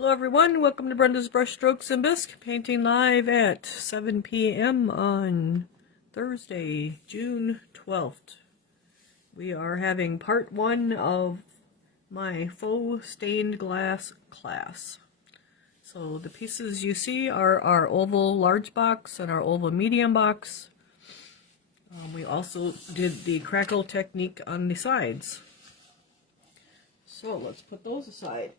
Hello everyone, welcome to Brenda's Brush Strokes and Bisque, painting live at 7 p.m. on Thursday, June 12th. We are having part 1 of my faux stained glass class. So the pieces you see are our oval large box and our oval medium box. We also did the crackle technique on the sides. So let's put those aside.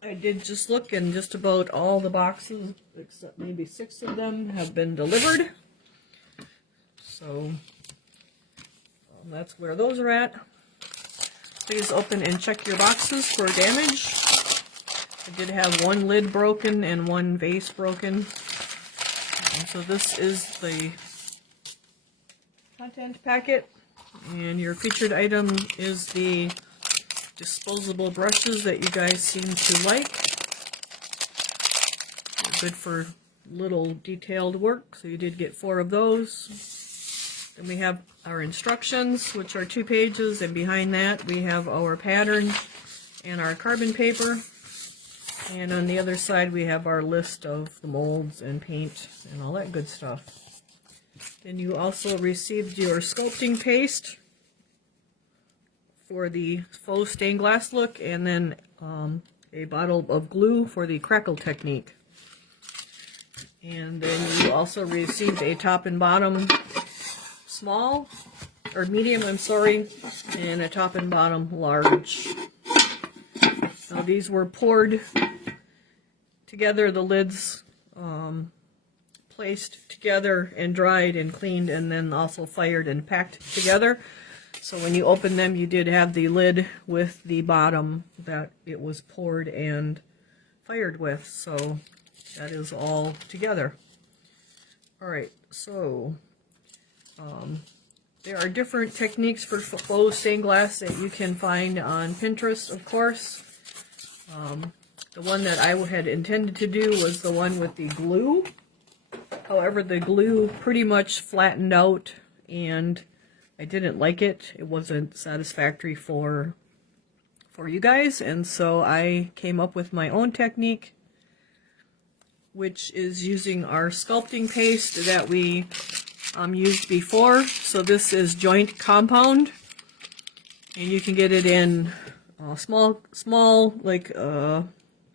I did just look, and just about all the boxes, except maybe 6 of them, have been delivered. So that's where those are at. Please open and check your boxes for damage. I did have one lid broken and one vase broken. And so this is the content packet, and your featured item is the disposable brushes that you guys seem to like. They're good for little detailed work, so you did get 4 of those. Then we have our instructions, which are 2 pages, and behind that we have our pattern and our carbon paper. And on the other side we have our list of the molds and paint and all that good stuff. Then you also received your sculpting paste for the faux stained glass look, and then a bottle of glue for the crackle technique. And then you also received a top and bottom small, or medium, I'm sorry, and a top and bottom large. Now these were poured together, the lids placed together and dried and cleaned, and then also fired and packed together. So when you open them, you did have the lid with the bottom that it was poured and fired with. So that is all together. Alright, so there are different techniques for faux stained glass that you can find on Pinterest, of course. The one that I had intended to do was the one with the glue. However, the glue pretty much flattened out, and I didn't like it. It wasn't satisfactory for you guys, and so I came up with my own technique, which is using our sculpting paste that we used before. So this is joint compound, and you can get it in small like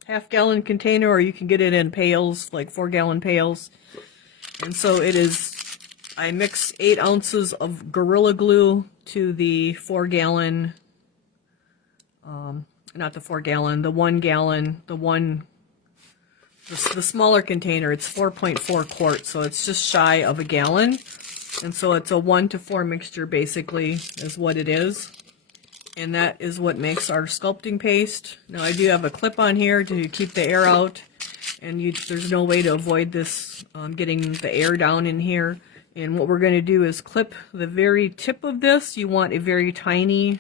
half-gallon container, or you can get it in pails, like 4-gallon pails. And so it is, I mix 8 ounces of Gorilla Glue to the 4-gallon, not the 4-gallon, the 1-gallon, the smaller container. It's 4.4 quarts, so it's just shy of a gallon. And so it's a 1 to 4 mixture, basically, is what it is. And that is what makes our sculpting paste. Now I do have a clip on here to keep the air out, and there's no way to avoid this getting the air down in here. And what we're going to do is clip the very tip of this. You want a very tiny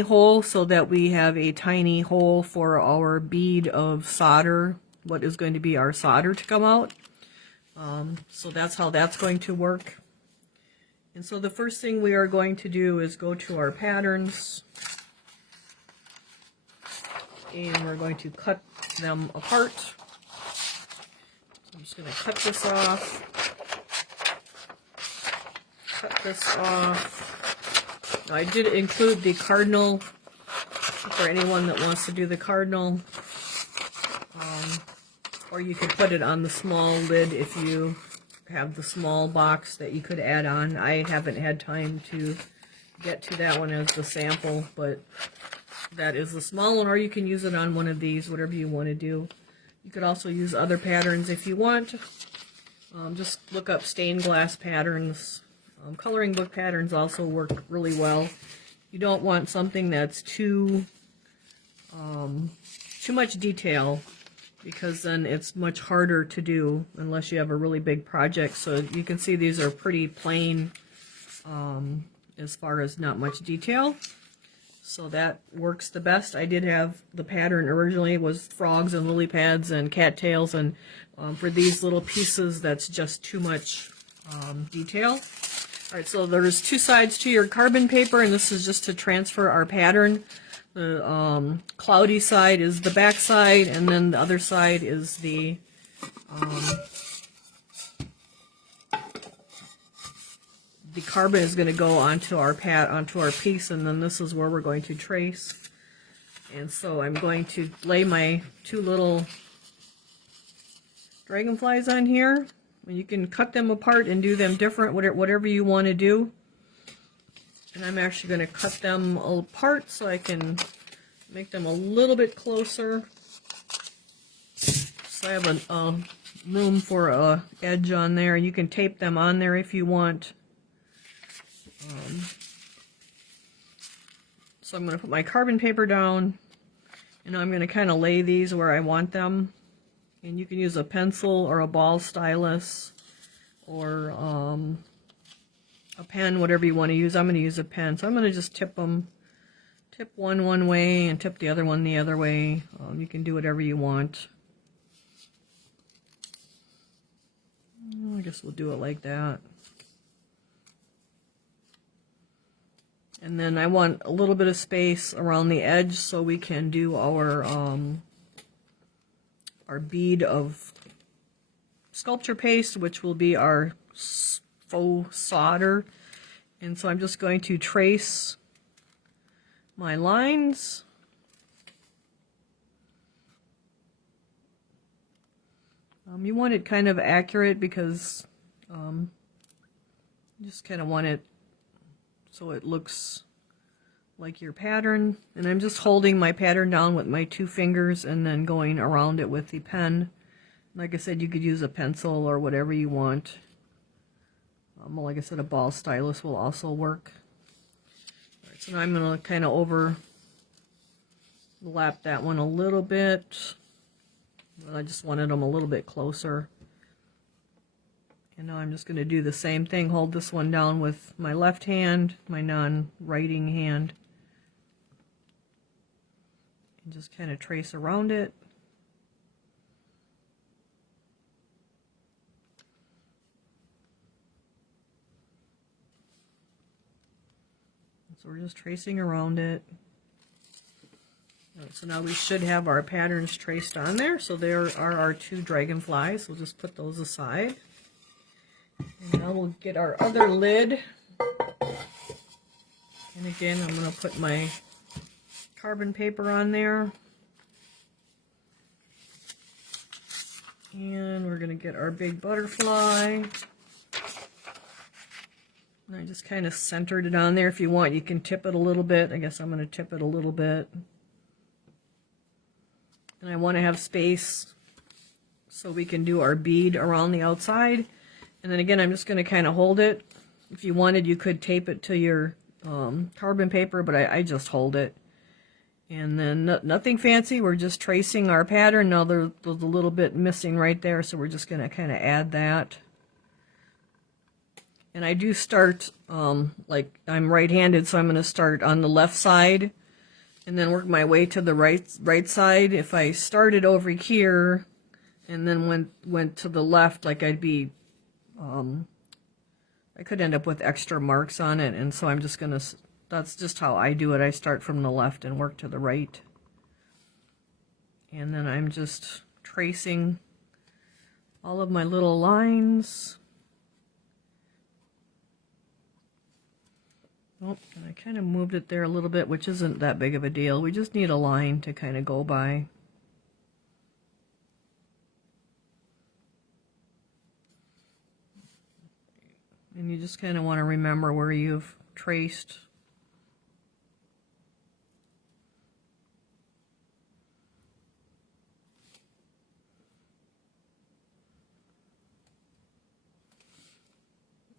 hole, so that we have a tiny hole for our bead of solder, what is going to be our solder to come out. So that's how that's going to work. And so the first thing we are going to do is go to our patterns, and we're going to cut them apart. So I'm just going to cut this off. Cut this off. Now, I did include the cardinal for anyone that wants to do the cardinal, or you could put it on the small lid if you have the small box that you could add on. I haven't had time to get to that one as the sample, but that is the small one, or you can use it on one of these, whatever you want to do. You could also use other patterns if you want. Just look up stained glass patterns. Coloring book patterns also work really well. You don't want something that's too much detail, because then it's much harder to do unless you have a really big project. So you can see these are pretty plain as far as not much detail. So that works the best. I did have the pattern originally was frogs and lily pads and cattails, and for these little pieces that's just too much detail. Alright, so there's 2 sides to your carbon paper, and this is just to transfer our pattern. The cloudy side is the back side, and then the other side is the carbon is going to go onto our piece, and then this is where we're going to trace. And so I'm going to lay my 2 little dragonflies on here. You can cut them apart and do them different, whatever you want to do. And I'm actually going to cut them apart so I can make them a little bit closer. So I have a room for a edge on there. You can tape them on there if you want. So I'm going to put my carbon paper down, and I'm going to kind of lay these where I want them. And you can use a pencil or a ball stylus or a pen, whatever you want to use. I'm going to use a pen, so I'm going to just tip them. Tip one way and tip the other one the other way. You can do whatever you want. I guess we'll do it like that. And then I want a little bit of space around the edge so we can do our bead of sculpture paste, which will be our faux solder. And so I'm just going to trace my lines. You want it kind of accurate because you just kind of want it so it looks like your pattern. And I'm just holding my pattern down with my 2 fingers and then going around it with the pen. Like I said, you could use a pencil or whatever you want. Like I said, a ball stylus will also work. All right, so now I'm going to kind of overlap that one a little bit. I just wanted them a little bit closer. And now I'm just going to do the same thing. Hold this one down with my left hand, my non-writing hand. And just kind of trace around it. So we're just tracing around it. So now we should have our patterns traced on there. So there are our 2 dragonflies. We'll just put those aside. And now we'll get our other lid. And again, I'm going to put my carbon paper on there. And we're going to get our big butterfly. And I just kind of centered it on there. If you want, you can tip it a little bit. I guess I'm going to tip it a little bit. And I want to have space so we can do our bead around the outside. And then again, I'm just going to kind of hold it. If you wanted, you could tape it to your carbon paper, but I just hold it. And then nothing fancy. We're just tracing our pattern. Now there's a little bit missing right there, so we're just going to kind of add that. And I do start, like I'm right-handed, so I'm going to start on the left side and then work my way to the right side. If I started over here and then went to the left, like I'd be, I could end up with extra marks on it. And so I'm just going to, that's just how I do it. I start from the left and work to the right. And then I'm just tracing all of my little lines. Oh, and I kind of moved it there a little bit, which isn't that big of a deal. We just need a line to kind of go by. And you just kind of want to remember where you've traced.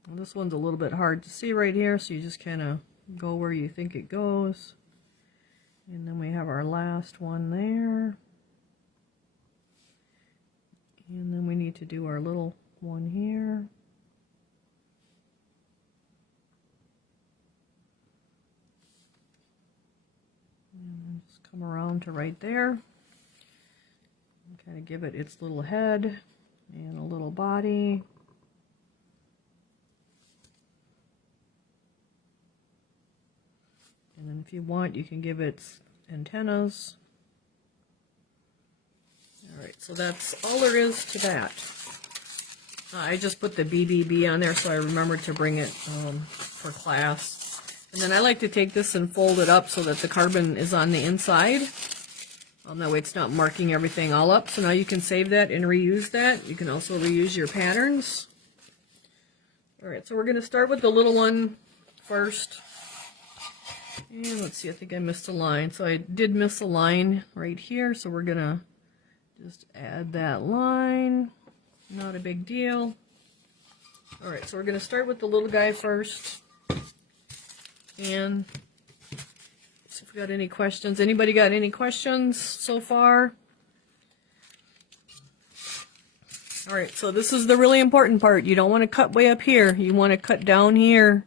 Well, this one's a little bit hard to see right here, so you just kind of go where you think it goes. And then we have our last one there. And then we need to do our little one here. And just come around to right there. And kind of give it its little head and a little body. And then if you want, you can give it antennas. Alright, so that's all there is to that. I just put the BBB on there so I remembered to bring it for class. And then I like to take this and fold it up so that the carbon is on the inside. That way it's not marking everything all up. So now you can save that and reuse that. You can also reuse your patterns. Alright, so we're going to start with the little one first. And let's see, I think I missed a line. So I did miss a line right here, so we're going to just add that line. Not a big deal. Alright, so we're going to start with the little guy first. And see if we got any questions. Anybody got any questions so far? Alright, so this is the really important part. You don't want to cut way up here. You want to cut down here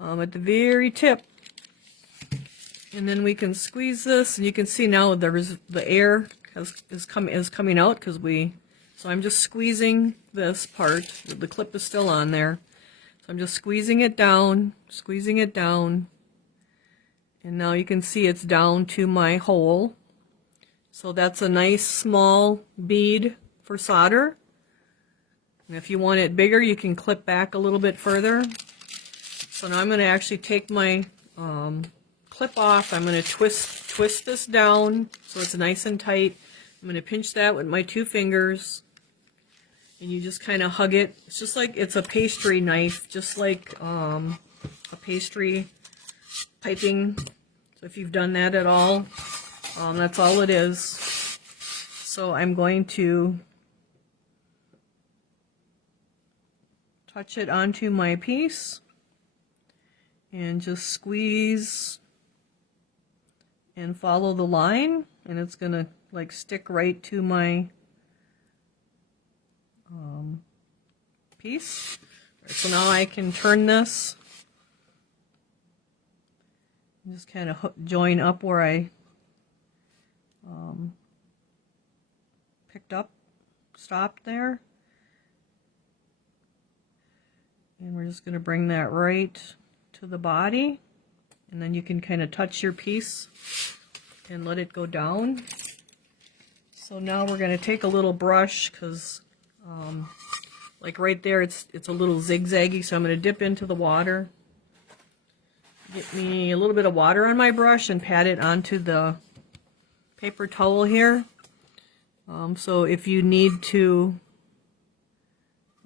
at the very tip. And then we can squeeze this, and you can see now there's the air is coming out because so I'm just squeezing this part. The clip is still on there. So I'm just squeezing it down, and now you can see it's down to my hole. So that's a nice small bead for solder. And if you want it bigger, you can clip back a little bit further. So now I'm going to actually take my clip off. I'm going to twist this down so it's nice and tight. I'm going to pinch that with my 2 fingers. And you just kind of hug it. It's just like it's a pastry knife, just like a pastry piping. So if you've done that at all, that's all it is. So I'm going to touch it onto my piece and just squeeze and follow the line, and it's going to like stick right to my piece. Right, so now I can turn this, just kind of join up where I stopped there, and we're just going to bring that right to the body, and then you can kind of touch your piece and let it go down. So now we're going to take a little brush, because like right there it's a little zigzaggy, so I'm going to dip into the water, get me a little bit of water on my brush and pat it onto the paper towel here. So if you need to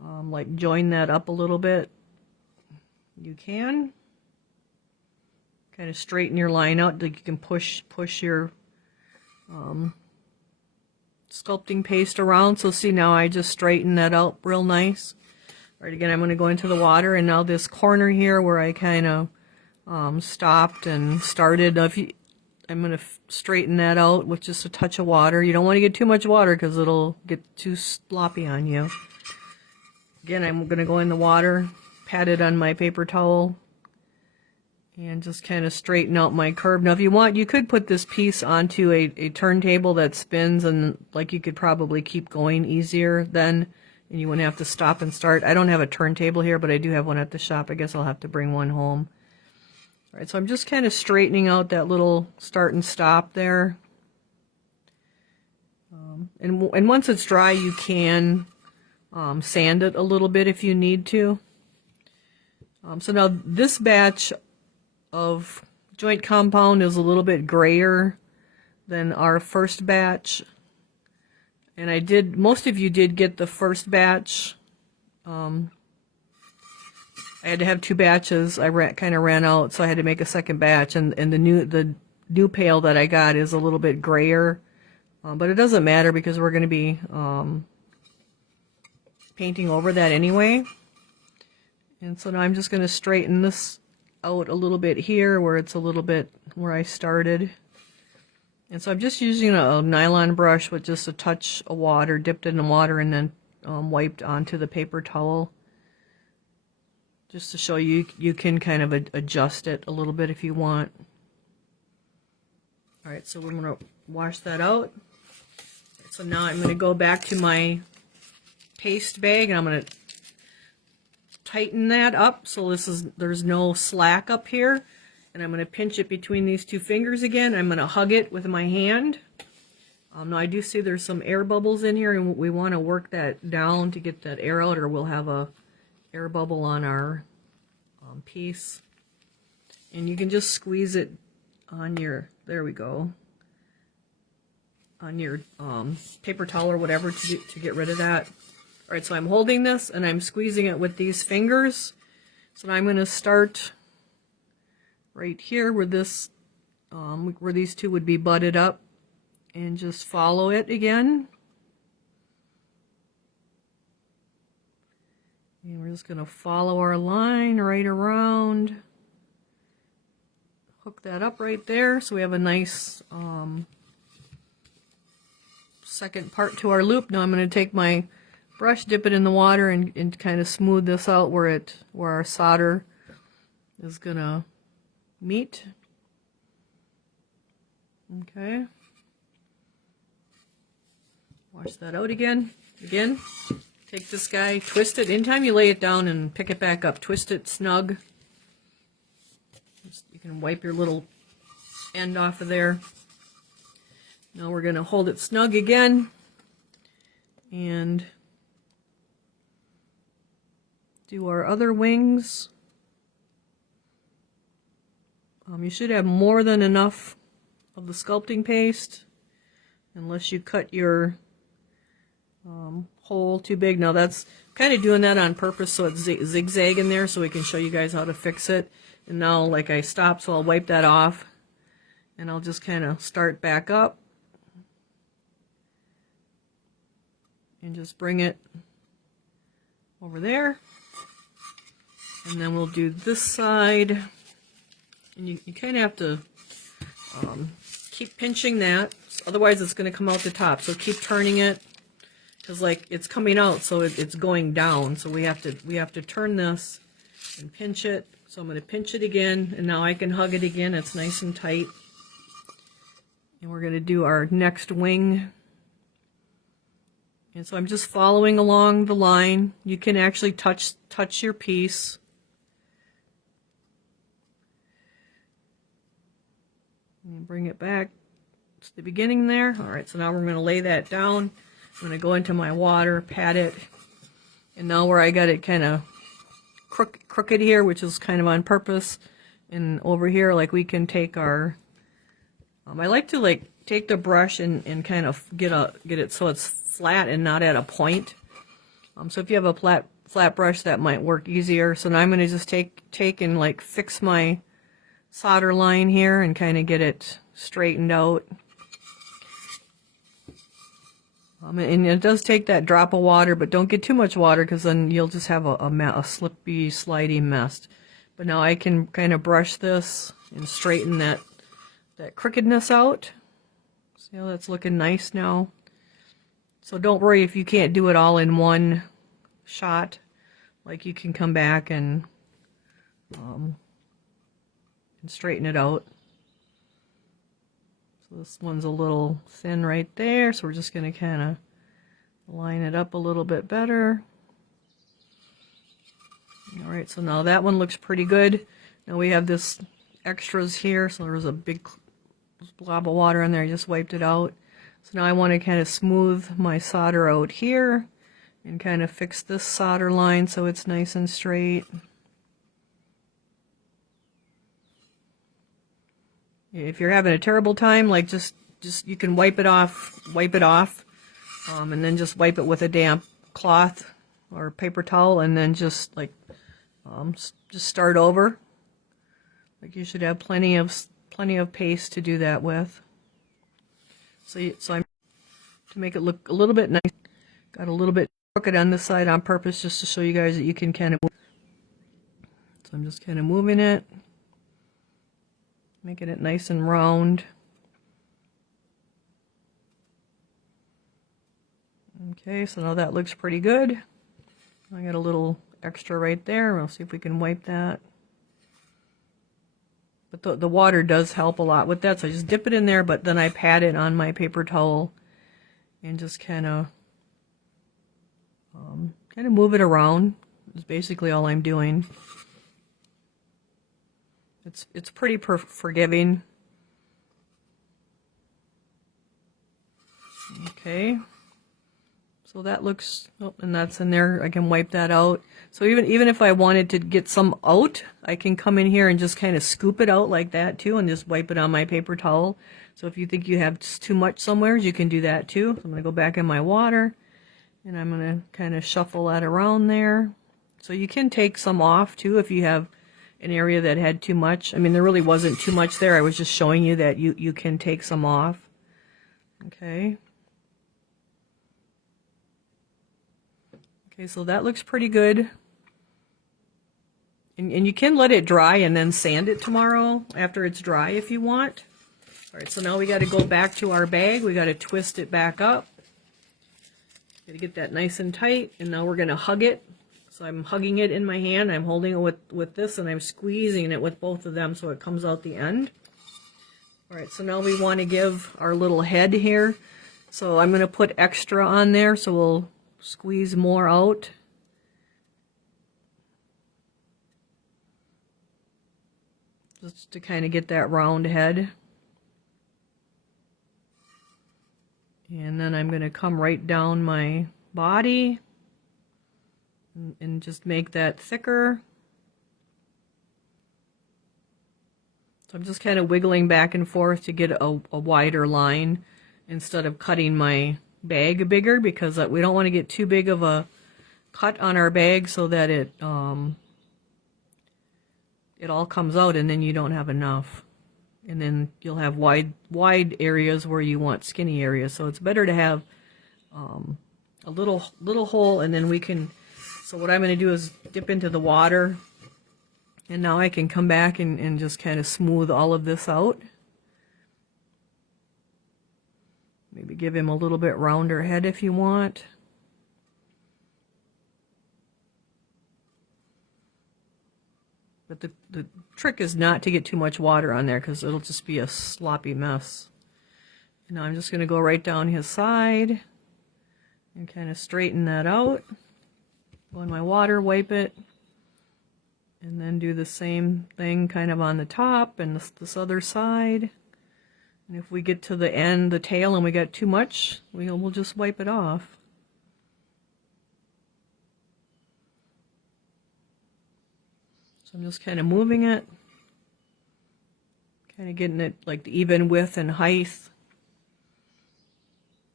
like join that up a little bit, you can kind of straighten your line out, like you can push your sculpting paste around. So see, now I just straighten that out real nice. All right, again, I'm going to go into the water, and now this corner here where I kind of stopped and started, I'm going to straighten that out with just a touch of water. You don't want to get too much water because it'll get too sloppy on you. Again, I'm going to go in the water, pat it on my paper towel, and just kind of straighten out my curve. Now if you want, you could put this piece onto a turntable that spins, and like you could probably keep going easier then, and you wouldn't have to stop and start. I don't have a turntable here, but I do have one at the shop. I guess I'll have to bring one home. All right, so I'm just kind of straightening out that little start and stop there. And once it's dry, you can sand it a little bit if you need to. So now this batch of joint compound is a little bit grayer than our first batch, and most of you did get the first batch. I had to have 2 batches. I kind of ran out, so I had to make a second batch, and the new pail that I got is a little bit grayer, but it doesn't matter because we're going to be painting over that anyway. And so now I'm just going to straighten this out a little bit here where it's a little bit where I started. And so I'm just using a nylon brush with just a touch of water, dipped it in water, and then wiped onto the paper towel. Just to show you, you can kind of adjust it a little bit if you want. Alright, so we're going to wash that out. So now I'm going to go back to my paste bag, and I'm going to tighten that up so there's no slack up here. and I'm going to pinch it between these two fingers again. I'm going to hug it with my hand. Now I do see there's some air bubbles in here, and we want to work that down to get that air out, or we'll have a air bubble on our piece. And you can just squeeze it on your, there we go, on your paper towel or whatever to get rid of that. All right, so I'm holding this and I'm squeezing it with these fingers. So now I'm going to start right here where this, where these two would be butted up, and just follow it again. And we're just going to follow our line right around. Hook that up right there so we have a nice second part to our loop. Now I'm going to take my brush, dip it in the water, and kind of smooth this out where our solder is going to meet. Okay. Wash that out again. Again, take this guy, twist it. Anytime you lay it down and pick it back up, twist it snug. You can wipe your little end off of there. Now we're going to hold it snug again and do our other wings. You should have more than enough of the sculpting paste, unless you cut your hole too big. Now that's kind of doing that on purpose so it's zigzag in there so we can show you guys how to fix it. And now, like, I stopped, so I'll wipe that off and I'll just kind of start back up and just bring it over there. And then we'll do this side, and you kind of have to keep pinching that, otherwise it's going to come out the top. So keep turning it, because like it's coming out, so it's going down. So we have to turn this and pinch it. So I'm going to pinch it again, and now I can hug it again. It's nice and tight. And we're going to do our next wing. And so I'm just following along the line. You can actually touch your piece. And bring it back to the beginning there. All right, so now we're going to lay that down. I'm going to go into my water, pat it, and now where I got it kind of crooked here, which is kind of on purpose, and over here, like, we can take our, I like to like take the brush and kind of get it so it's flat and not at a point. So if you have a flat brush, that might work easier. So now I'm going to just take and like fix my solder line here and kind of get it straightened out. And it does take that drop of water, but don't get too much water, because then you'll just have a slippy, slidey mess. But now I can kind of brush this and straighten that crookedness out. See how that's looking nice now? So don't worry if you can't do it all in one shot. Like, you can come back and straighten it out. So this one's a little thin right there, so we're just going to kind of line it up a little bit better. Alright, so now that one looks pretty good. Now we have this extras here, so there was a big blob of water in there, I just wiped it out. So now I want to kind of smooth my solder out here and kind of fix this solder line so it's nice and straight. If you're having a terrible time, like just you can wipe it off, and then just wipe it with a damp cloth or paper towel, and then just like just start over. Like, you should have plenty of paste to do that with. So I'm to make it look a little bit nice. Got a little bit crooked on this side on purpose, just to show you guys that you can kind of move. So I'm just kind of moving it, making it nice and round. Okay, so now that looks pretty good. I got a little extra right there. We'll see if we can wipe that. But the water does help a lot with that, so I just dip it in there, but then I pat it on my paper towel and just kind of move it around. Is basically all I'm doing. It's pretty forgiving. Okay. So that looks, oh, and that's in there. I can wipe that out. So even if I wanted to get some out, I can come in here and just kind of scoop it out like that too, and just wipe it on my paper towel. So if you think you have too much somewhere, you can do that too. So I'm going to go back in my water, and I'm going to kind of shuffle that around there. So you can take some off too if you have an area that had too much. I mean, there really wasn't too much there. I was just showing you that you can take some off. Okay. Okay, so that looks pretty good. And you can let it dry and then sand it tomorrow after it's dry if you want. All right, so now we got to go back to our bag. We got to twist it back up. Got to get that nice and tight, and now we're going to hug it. So I'm hugging it in my hand. I'm holding it with this, and I'm squeezing it with both of them so it comes out the end. All right, so now we want to give our little head here. So I'm going to put extra on there, so we'll squeeze more out. Just to kind of get that round head. And then I'm going to come right down my body and just make that thicker. So I'm just kind of wiggling back and forth to get a wider line instead of cutting my bag bigger, because we don't want to get too big of a cut on our bag so that it all comes out and then you don't have enough. And then you'll have wide areas where you want skinny areas. So it's better to have a little hole, and then we can, so what I'm going to do is dip into the water, and now I can come back and just kind of smooth all of this out. Maybe give him a little bit rounder head if you want. But the trick is not to get too much water on there, because it'll just be a sloppy mess. And now I'm just going to go right down his side and kind of straighten that out. Go in my water, wipe it, and then do the same thing kind of on the top and this other side. And if we get to the end, the tail, and we got too much, we'll just wipe it off. So I'm just kind of moving it, kind of getting it like the even width and height.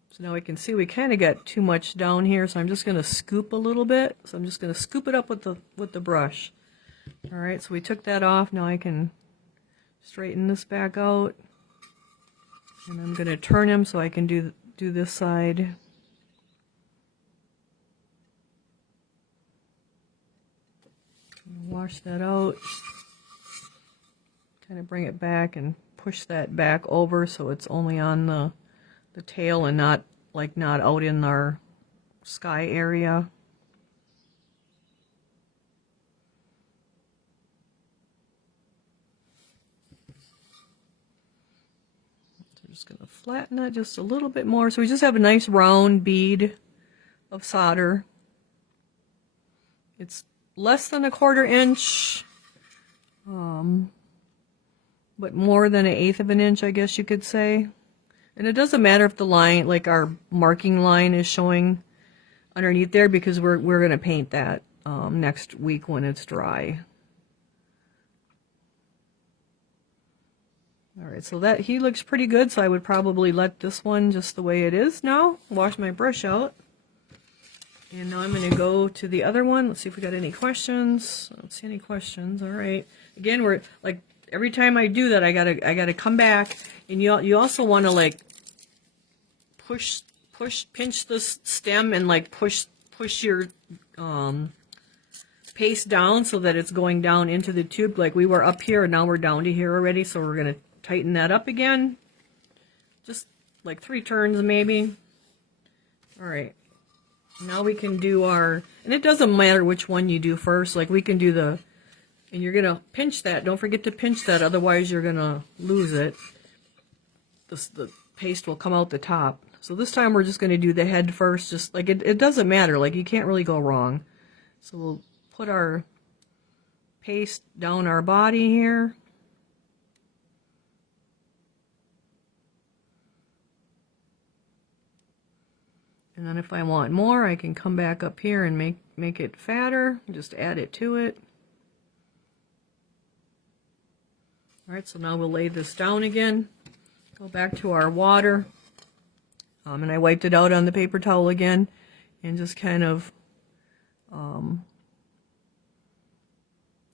So now we can see we kind of got too much down here, so I'm just going to scoop a little bit. So I'm just going to scoop it up with the brush. All right, so we took that off. Now I can straighten this back out. And I'm going to turn him so I can do this side. Wash that out. Kind of bring it back and push that back over so it's only on the tail and not out in our sky area. Just going to flatten it just a little bit more, so we just have a nice round bead of solder. It's less than 1/4 inch, but more than 1/8 of an inch, I guess you could say. And it doesn't matter if the line, like our marking line, is showing underneath there, because we're going to paint that next week when it's dry. Alright, so that he looks pretty good, so I would probably let this one just the way it is now. Wash my brush out. And now I'm going to go to the other one. Let's see if we got any questions. I don't see any questions. Alright. Again, we're like, every time I do that, I gotta come back, and you also want to like pinch this stem and like push your paste down so that it's going down into the tube. Like we were up here and now we're down to here already, so we're gonna tighten that up again. Just like 3 turns maybe. Alright. Now we can do our, and it doesn't matter which one you do first, like we can do the, and you're gonna pinch that, don't forget to pinch that, otherwise you're gonna lose it. The paste will come out the top. So this time we're just gonna do the head first, just like it doesn't matter, like you can't really go wrong. So we'll put our paste down our body here. And then if I want more, I can come back up here and make it fatter, just add it to it. All right, so now we'll lay this down again, go back to our water, and I wiped it out on the paper towel again, and just kind of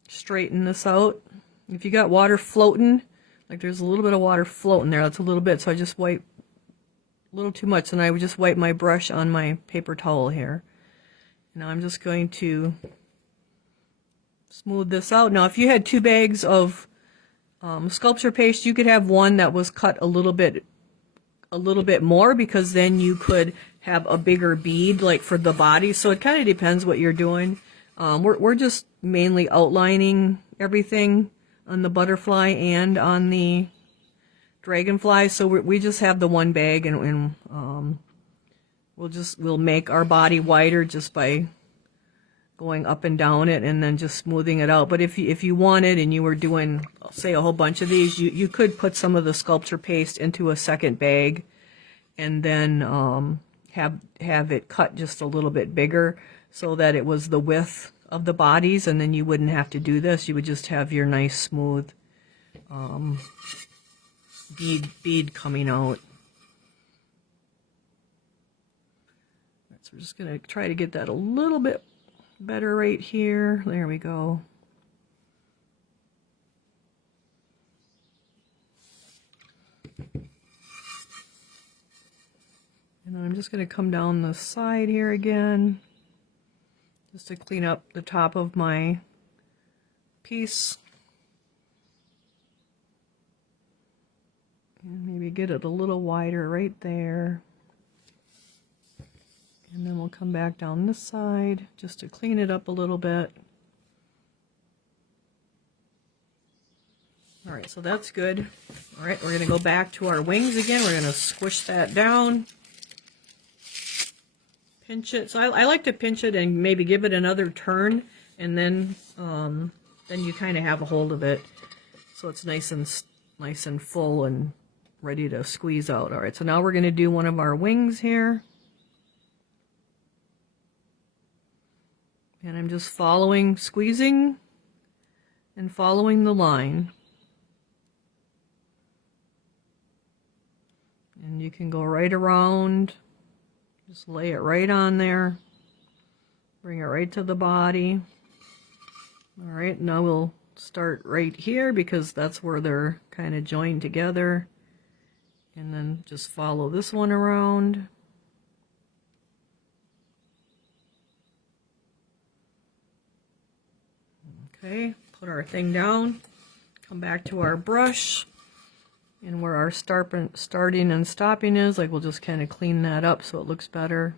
straighten this out. If you got water floating, like there's a little bit of water floating there, that's a little bit, so I just wipe a little too much, and I would just wipe my brush on my paper towel here. Now I'm just going to smooth this out. Now if you had 2 bags of sculpture paste, you could have one that was cut a little bit more, because then you could have a bigger bead like for the body. So it kind of depends what you're doing. We're just mainly outlining everything on the butterfly and on the dragonfly, so we just have the 1 bag, and we'll make our body wider just by going up and down it and then just smoothing it out. But if you wanted and you were doing, say, a whole bunch of these, you could put some of the sculpture paste into a second bag and then have it cut just a little bit bigger so that it was the width of the bodies, and then you wouldn't have to do this. You would just have your nice smooth bead coming out. So we're just going to try to get that a little bit better right here. There we go. And then I'm just going to come down the side here again, just to clean up the top of my piece. And maybe get it a little wider right there. And then we'll come back down this side just to clean it up a little bit. All right, so that's good. All right, we're going to go back to our wings again. We're going to squish that down. Pinch it. So I like to pinch it and maybe give it another turn, and then you kind of have a hold of it, so it's nice and full and ready to squeeze out. All right, so now we're going to do one of our wings here. And I'm just squeezing and following the line. And you can go right around, just lay it right on there, bring it right to the body. All right, now we'll start right here because that's where they're kind of joined together. And then just follow this one around. Okay, put our thing down, come back to our brush, and where our starting and stopping is, like, we'll just kind of clean that up so it looks better.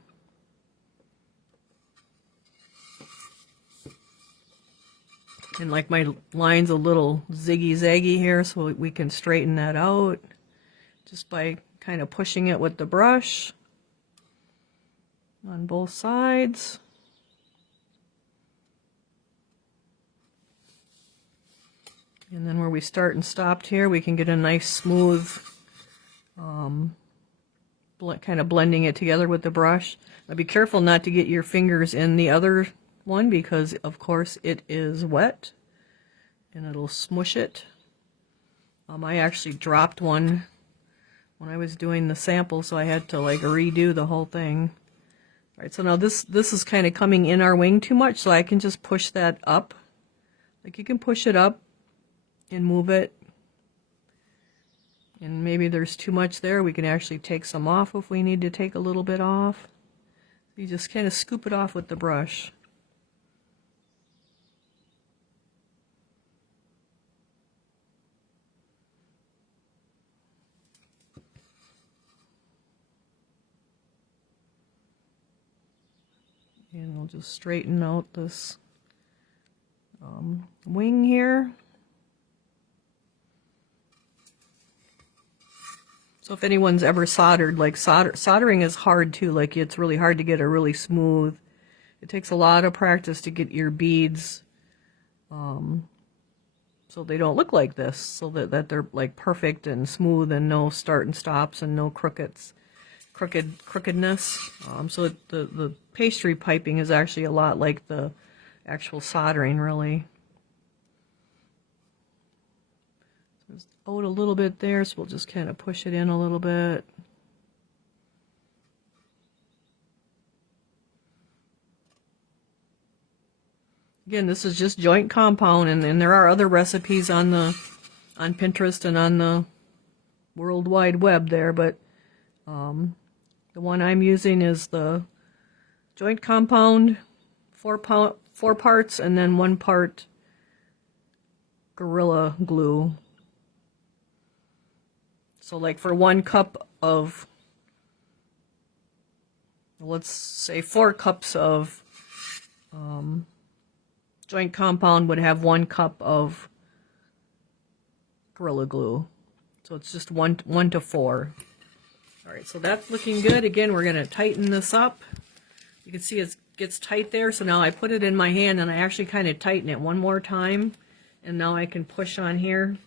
And like my line's a little ziggy-zaggy here, so we can straighten that out just by kind of pushing it with the brush on both sides. And then where we start and stopped here, we can get a nice smooth, kind of blending it together with the brush. Now be careful not to get your fingers in the other one because, of course, it is wet and it'll smush it. I actually dropped one when I was doing the sample, so I had to like redo the whole thing. All right, so now this is kind of coming in our wing too much, so I can just push that up. Like, you can push it up and move it, and maybe there's too much there, we can actually take some off if we need to take a little bit off. You just kind of scoop it off with the brush. And we'll just straighten out this wing here. So if anyone's ever soldered, like soldering is hard too, like it's really hard to get a really smooth. It takes a lot of practice to get your beads so they don't look like this, so that they're like perfect and smooth and no start and stops and no crooked crookedness. So the pastry piping is actually a lot like the actual soldering, really. There's out a little bit there, so we'll just kind of push it in a little bit. Again, this is just joint compound, and there are other recipes on Pinterest and on the World Wide Web there, but the one I'm using is the joint compound, 4 parts, and then 1 part Gorilla Glue. So like for 1 cup of, let's say 4 cups of joint compound would have 1 cup of Gorilla Glue. So it's just 1 to 4. All right, so that's looking good. Again, we're going to tighten this up. You can see it gets tight there. So now I put it in my hand and I actually kind of tighten it one more time. And now I can push on here.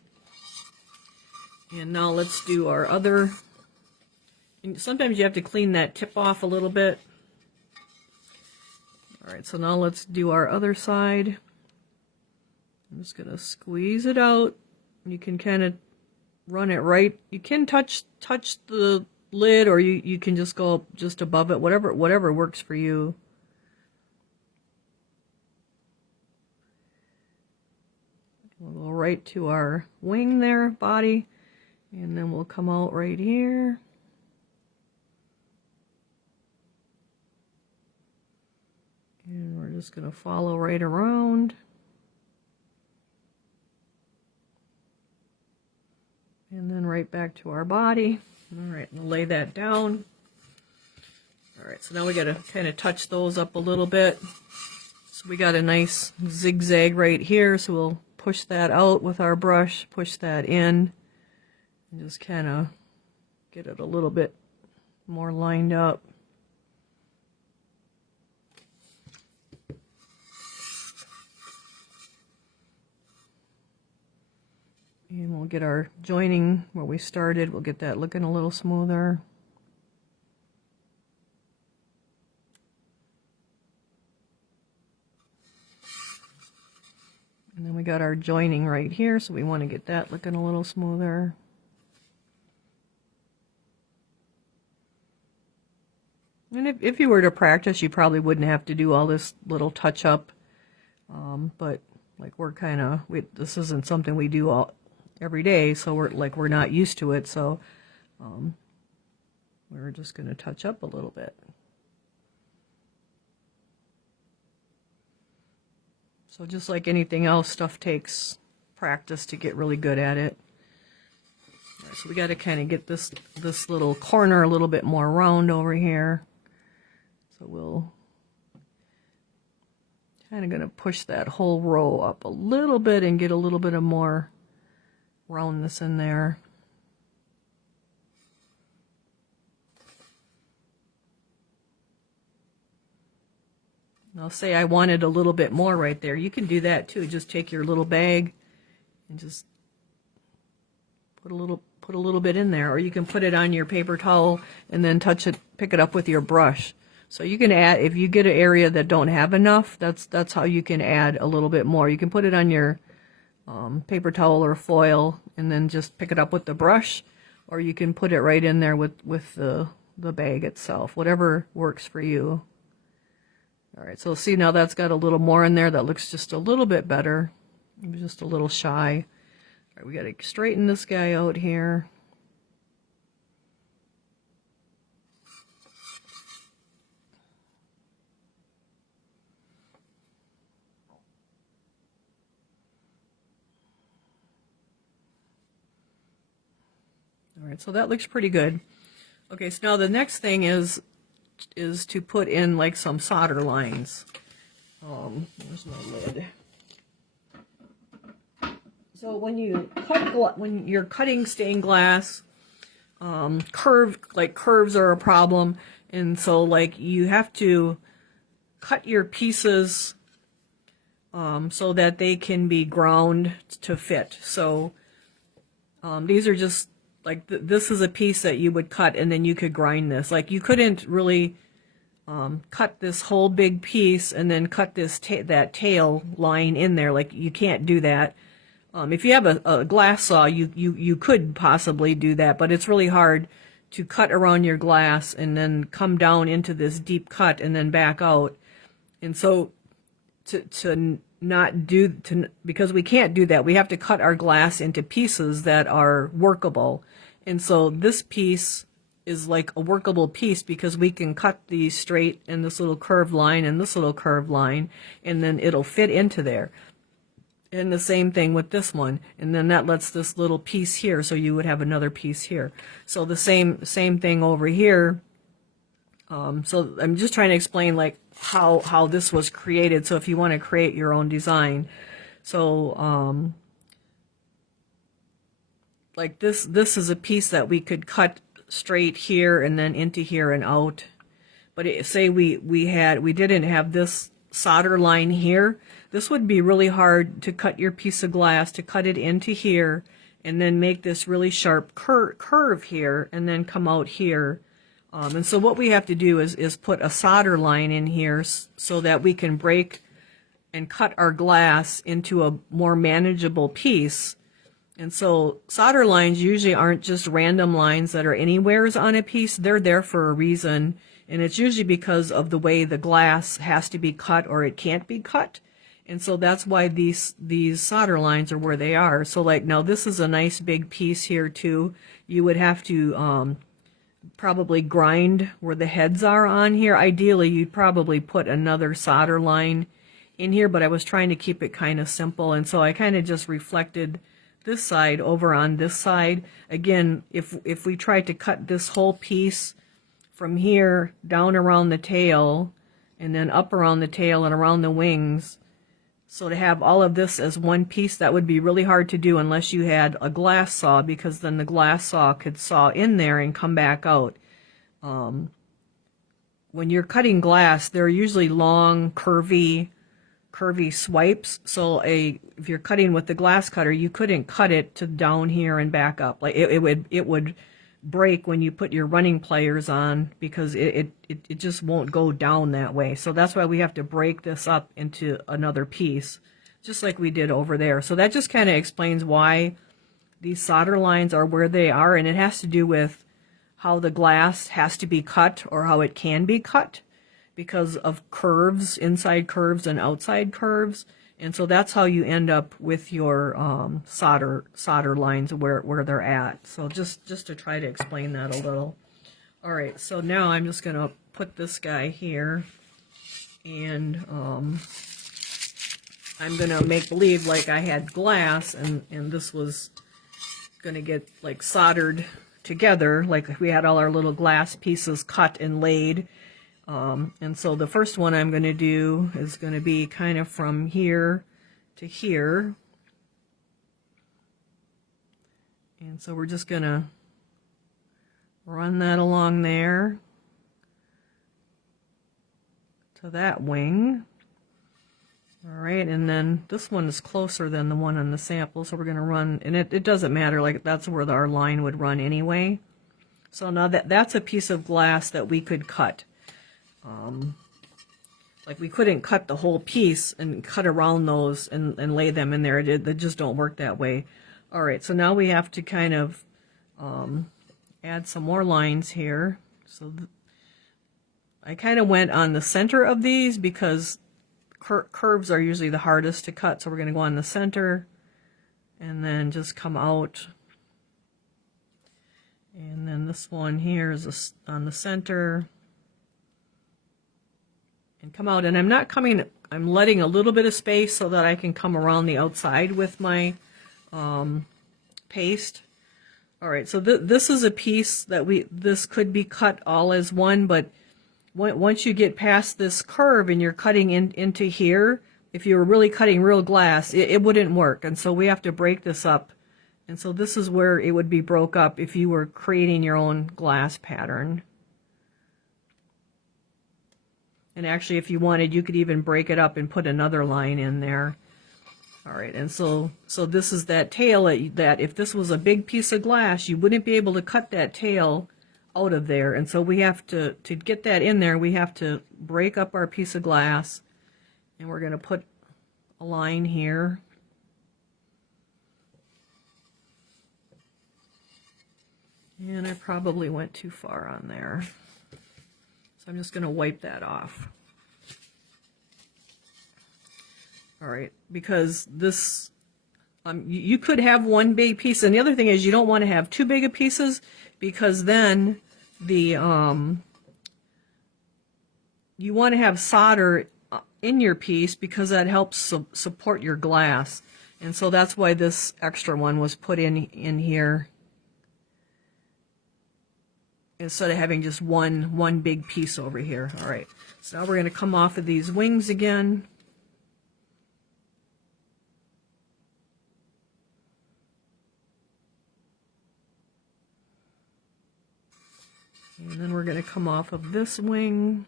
And now let's do our other. And sometimes you have to clean that tip off a little bit. All right, so now let's do our other side. I'm just going to squeeze it out. You can kind of run it right. You can touch the lid, or you can just go just above it, whatever works for you. We'll go right to our wing there, body, and then we'll come out right here. And we're just going to follow right around. And then right back to our body. All right, we'll lay that down. All right, so now we got to kind of touch those up a little bit. So we got a nice zigzag right here, so we'll push that out with our brush, push that in, and just kind of get it a little bit more lined up. And we'll get our joining where we started. We'll get that looking a little smoother. And then we got our joining right here, so we want to get that looking a little smoother. And if you were to practice, you probably wouldn't have to do all this little touch-up. But like this isn't something we do every day, so we're not used to it, so we're just going to touch up a little bit. So just like anything else, stuff takes practice to get really good at it. All right, so we got to kind of get this little corner a little bit more round over here. So we'll kind of going to push that whole row up a little bit and get a little bit of more roundness in there. Now say I wanted a little bit more right there. You can do that too. Just take your little bag and just put a little bit in there, or you can put it on your paper towel and then pick it up with your brush. So you can add, if you get an area that don't have enough, that's how you can add a little bit more. You can put it on your paper towel or foil and then just pick it up with the brush, or you can put it right in there with the bag itself, whatever works for you. All right, so see now that's got a little more in there. That looks just a little bit better. It was just a little shy. All right, we got to straighten this guy out here. All right, so that looks pretty good. Okay, so now the next thing is to put in like some solder lines. Where's my lid? So when you're cutting stained glass, curves are a problem, and so like you have to cut your pieces so that they can be ground to fit. So these are just like this is a piece that you would cut and then you could grind this. Like you couldn't really cut this whole big piece and then cut this that tail line in there. Like you can't do that. If you have a glass saw, you could possibly do that, but it's really hard to cut around your glass and then come down into this deep cut and then back out. And so because we can't do that, we have to cut our glass into pieces that are workable. And so this piece is like a workable piece because we can cut these straight and this little curved line and this little curved line, and then it'll fit into there. And the same thing with this one, and then that lets this little piece here, so you would have another piece here. So the same thing over here. So I'm just trying to explain like how this was created. So if you want to create your own design, so like this is a piece that we could cut straight here and then into here and out. But say we didn't have this solder line here, this would be really hard to cut your piece of glass, to cut it into here and then make this really sharp curve here and then come out here. And so what we have to do is put a solder line in here so that we can break and cut our glass into a more manageable piece. And so solder lines usually aren't just random lines that are anywheres on a piece. They're there for a reason. And it's usually because of the way the glass has to be cut or it can't be cut. And so that's why these solder lines are where they are. So like now this is a nice big piece here too. You would have to probably grind where the heads are on here. Ideally you'd probably put another solder line in here, but I was trying to keep it kind of simple. And so I kind of just reflected this side over on this side. Again, if we tried to cut this whole piece from here down around the tail and then up around the tail and around the wings, so to have all of this as one piece, that would be really hard to do unless you had a glass saw, because then the glass saw could saw in there and come back out. When you're cutting glass, they're usually long, curvy swipes. So if you're cutting with the glass cutter, you couldn't cut it to down here and back up. Like it would break when you put your running pliers on, because it just won't go down that way. So that's why we have to break this up into another piece, just like we did over there. So that just kind of explains why these solder lines are where they are, and it has to do with how the glass has to be cut or how it can be cut because of curves, inside curves and outside curves. And so that's how you end up with your solder lines where they're at. So just to try to explain that a little. All right, so now I'm just going to put this guy here, and I'm going to make believe like I had glass, and this was going to get like soldered together, like we had all our little glass pieces cut and laid. And so the first one I'm going to do is going to be kind of from here to here. And so we're just going to run that along there to that wing. All right, and then this one is closer than the one on the sample, so we're going to run, and it doesn't matter, like that's where our line would run anyway. So now that's a piece of glass that we could cut. Like we couldn't cut the whole piece and cut around those and lay them in there. They just don't work that way. All right, so now we have to kind of add some more lines here. So I kind of went on the center of these because curves are usually the hardest to cut. So we're going to go on the center and then just come out. And then this one here is on the center. And come out, and I'm letting a little bit of space so that I can come around the outside with my paste. All right, so this is a piece that this could be cut all as one, but once you get past this curve and you're cutting into here, if you were really cutting real glass, it wouldn't work. And so we have to break this up. And so this is where it would be broke up if you were creating your own glass pattern. And actually, if you wanted, you could even break it up and put another line in there. All right, and so this is that tail that if this was a big piece of glass, you wouldn't be able to cut that tail out of there. And so we have to get that in there, we have to break up our piece of glass, and we're going to put a line here. And I probably went too far on there. So I'm just going to wipe that off. All right, because this, you could have one big piece, and the other thing is you don't want to have too big of pieces, because then the you want to have solder in your piece, because that helps support your glass, and so that's why this extra one was put in here instead of having just one big piece over here. All right, so now we're going to come off of these wings again. And then we're going to come off of this wing.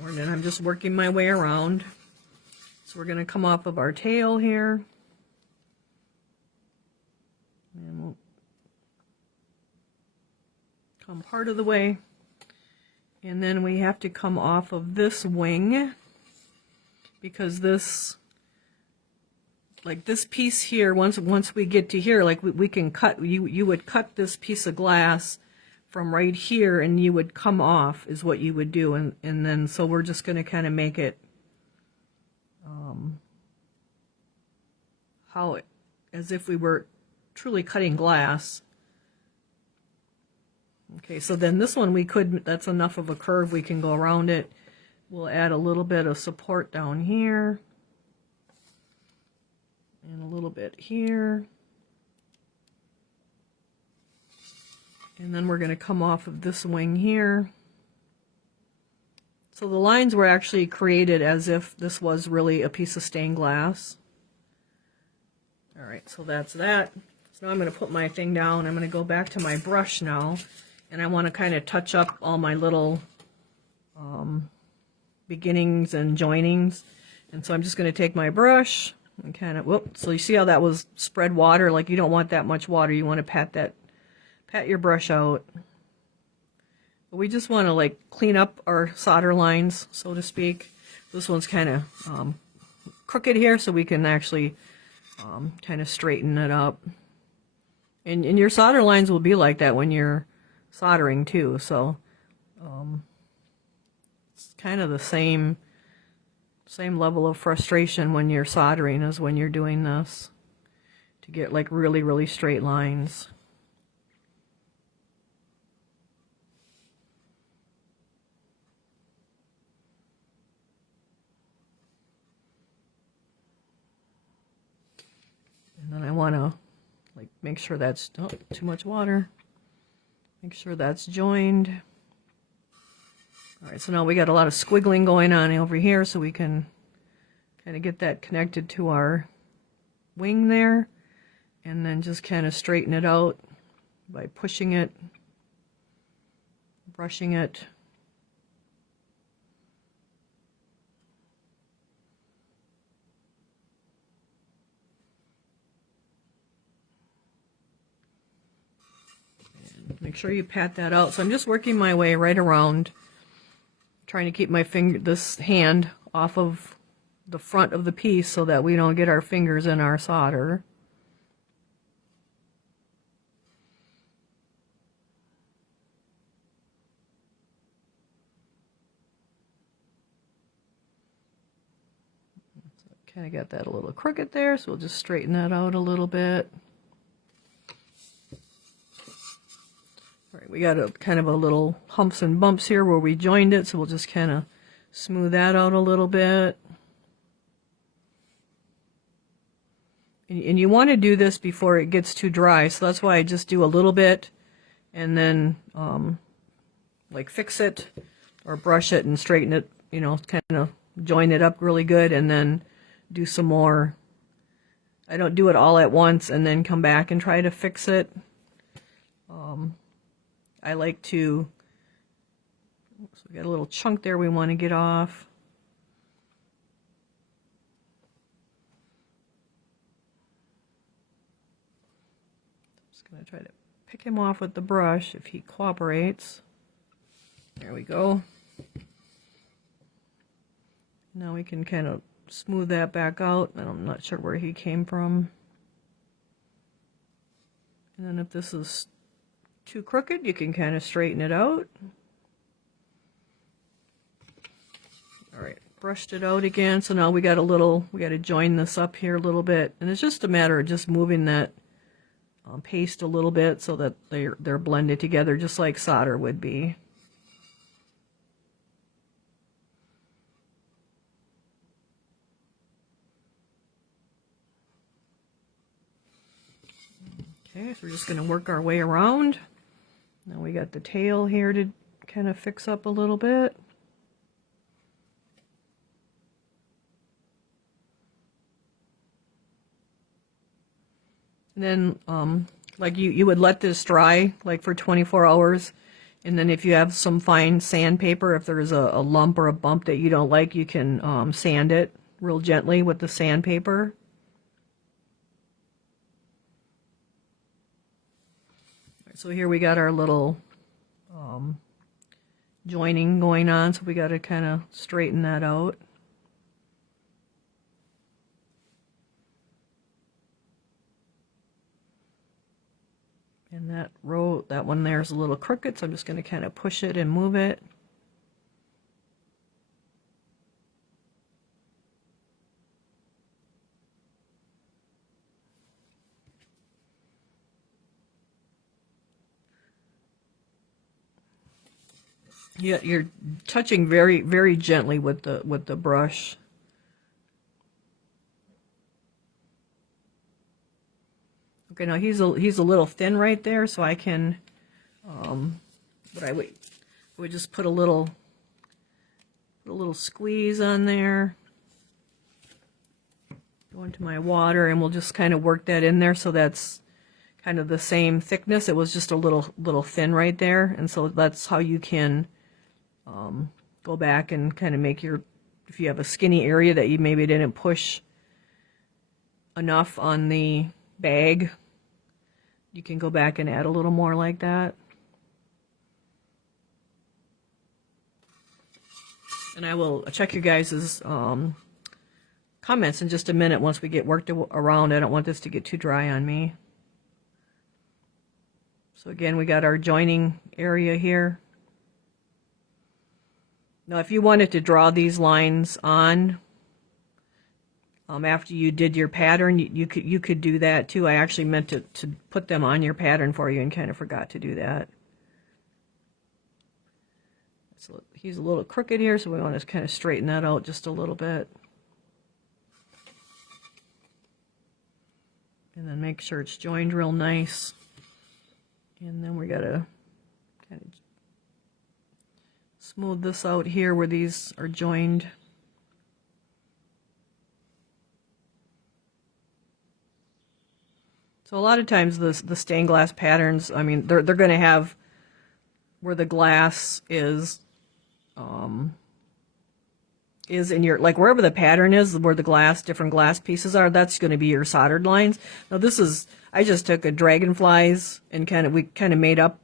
And then I'm just working my way around. So we're going to come off of our tail here. And we'll come part of the way. And then we have to come off of this wing, because this, like this piece here, once we get to here, like we can cut, you would cut this piece of glass from right here, and you would come off is what you would do, and then so we're just going to kind of make it as if we were truly cutting glass. Okay, so then this one that's enough of a curve, we can go around it. We'll add a little bit of support down here. And a little bit here. And then we're going to come off of this wing here. So the lines were actually created as if this was really a piece of stained glass. All right, so that's that. So now I'm going to put my thing down. I'm going to go back to my brush now, and I want to kind of touch up all my little beginnings and joinings. And so I'm just going to take my brush and kind of, whoop, so you see how that was spread water? Like, you don't want that much water. You want to pat your brush out. But we just want to like clean up our solder lines, so to speak. This one's kind of crooked here, so we can actually kind of straighten it up. And your solder lines will be like that when you're soldering too. So it's kind of the same level of frustration when you're soldering as when you're doing this, to get like really, really straight lines. And then I want to like make sure that's too much water. Make sure that's joined. All right, so now we got a lot of squiggling going on over here, so we can kind of get that connected to our wing there, and then just kind of straighten it out by pushing it, brushing it. And make sure you pat that out. So I'm just working my way right around, trying to keep my this hand off of the front of the piece so that we don't get our fingers in our solder. So kind of got that a little crooked there, so we'll just straighten that out a little bit. All right, we got a kind of a little humps and bumps here where we joined it, so we'll just kind of smooth that out a little bit. And you want to do this before it gets too dry, so that's why I just do a little bit and then like fix it or brush it and straighten it, you know, kind of join it up really good, and then do some more. I don't do it all at once and then come back and try to fix it. I like to, so we got a little chunk there we want to get off. Just going to try to pick him off with the brush if he cooperates. There we go. Now we can kind of smooth that back out. I'm not sure where he came from. And then if this is too crooked, you can kind of straighten it out. All right, brushed it out again. So now we got to join this up here a little bit. And it's just a matter of just moving that paste a little bit so that they're blended together just like solder would be. Okay, so we're just going to work our way around. Now we got the tail here to kind of fix up a little bit. And then, like you would let this dry like for 24 hours. And then if you have some fine sandpaper, if there's a lump or a bump that you don't like, you can sand it real gently with the sandpaper. So here we got our little joining going on, so we got to kind of straighten that out. And that one there is a little crooked, so I'm just going to kind of push it and move it. Yeah, you're touching very, very gently with the brush. Okay, now he's a little thin right there, so I can, but I would just put a little squeeze on there. Go into my water, and we'll just kind of work that in there so that's kind of the same thickness. It was just a little thin right there, and so that's how you can go back and kind of make if you have a skinny area that you maybe didn't push enough on the bag, you can go back and add a little more like that. And I will check your guys' comments in just a minute once we get worked around. I don't want this to get too dry on me. So again, we got our joining area here. Now, if you wanted to draw these lines on after you did your pattern, you could do that too. I actually meant to put them on your pattern for you and kind of forgot to do that. So he's a little crooked here, so we want to kind of straighten that out just a little bit. And then make sure it's joined real nice. And then we got to kind of smooth this out here where these are joined. So a lot of times the stained glass patterns, I mean, they're going to have where the glass is in your, like wherever the pattern is, where the different glass pieces are, that's going to be your soldered lines. Now this is, I just took a dragonflies and we kind of made up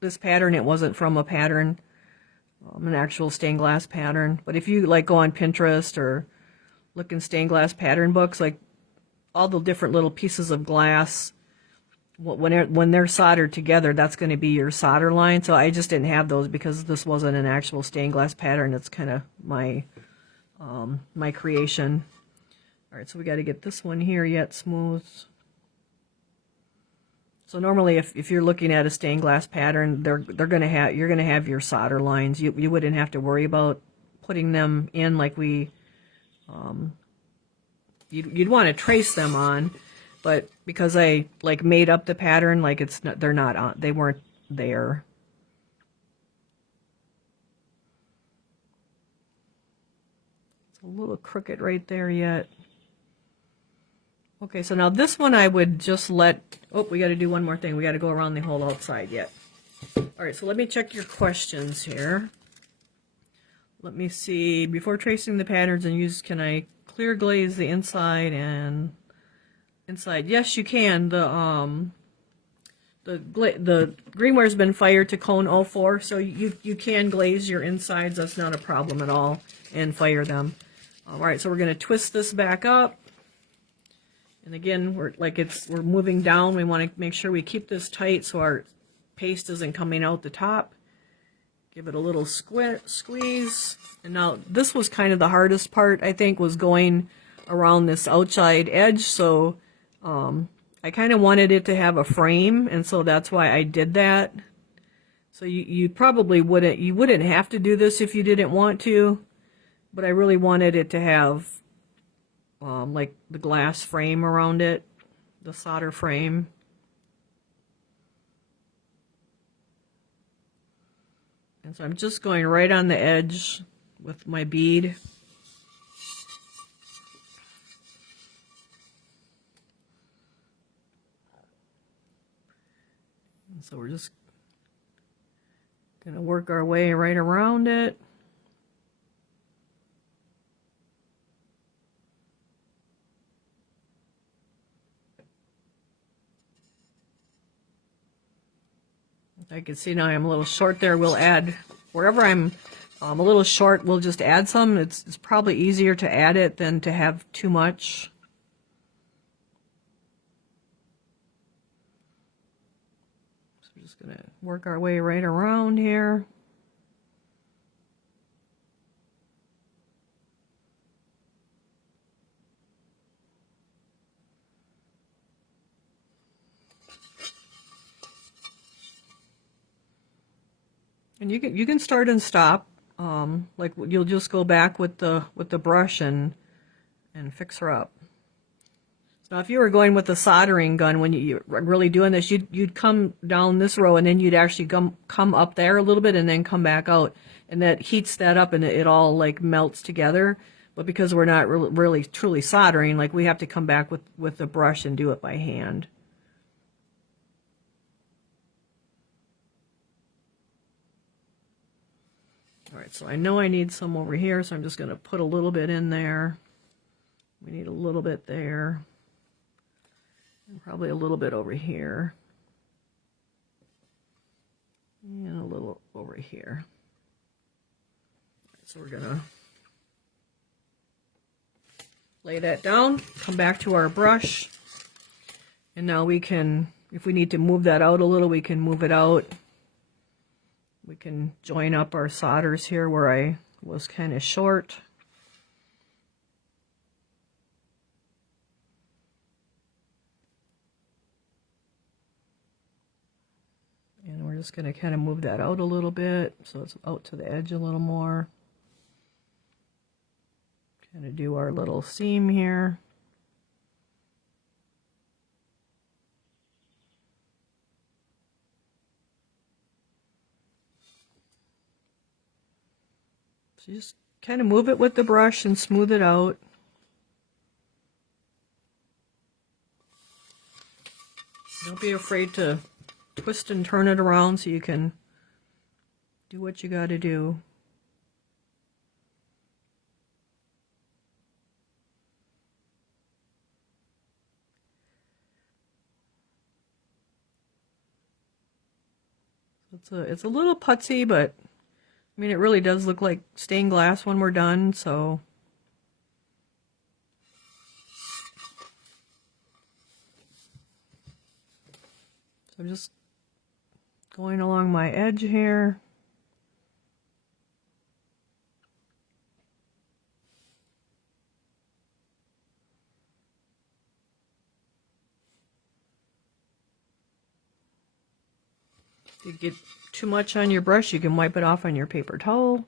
this pattern. It wasn't from a pattern, an actual stained glass pattern. But if you like go on Pinterest or look in stained glass pattern books, like all the different little pieces of glass, when they're soldered together, that's going to be your solder line. So I just didn't have those because this wasn't an actual stained glass pattern. It's kind of my my creation. All right, so we got to get this one here yet smooth. So normally, if you're looking at a stained glass pattern, you're gonna have your solder lines. You wouldn't have to worry about putting them in like we. You'd want to trace them on, but because I like made up the pattern, like they weren't there. It's a little crooked right there yet. Okay, so now this one I would just let, oh, we got to do one more thing. We got to go around the whole outside yet. All right, so let me check your questions here. Let me see. Before tracing the patterns and use, can I clear glaze the inside and inside? Yes, you can. The greenware's been fired to cone 04, so you can glaze your insides. That's not a problem at all, and fire them. All right, so we're going to twist this back up. And again, we're moving down. We want to make sure we keep this tight so our paste isn't coming out the top. Give it a little squeeze. And now this was kind of the hardest part, I think, was going around this outside edge. So I kind of wanted it to have a frame, and so that's why I did that. So you probably wouldn't have to do this if you didn't want to, but I really wanted it to have like the glass frame around it, the solder frame. And so I'm just going right on the edge with my bead. And so we're just going to work our way right around it. I can see now I'm a little short there. We'll add, wherever I'm a little short, we'll just add some. It's probably easier to add it than to have too much. So we're just going to work our way right around here. And you can start and stop. Like you'll just go back with the brush and fix her up. So if you were going with the soldering gun when you're really doing this, you'd come down this row and then you'd actually come up there a little bit and then come back out, and that heats that up and it all like melts together. But because we're not really truly soldering, like we have to come back with the brush and do it by hand. All right, so I know I need some over here, so I'm just going to put a little bit in there. We need a little bit there. And probably a little bit over here. And a little over here. All right, so we're going to lay that down, come back to our brush. And now we can, if we need to move that out a little, we can move it out. We can join up our solders here where I was kind of short. And we're just going to kind of move that out a little bit so it's out to the edge a little more. Kind of do our little seam here. So just kind of move it with the brush and smooth it out. Don't be afraid to twist and turn it around so you can do what you got to do. It's a little putsy, but I mean, it really does look like stained glass when we're done, so. So I'm just going along my edge here. If you get too much on your brush, you can wipe it off on your paper towel.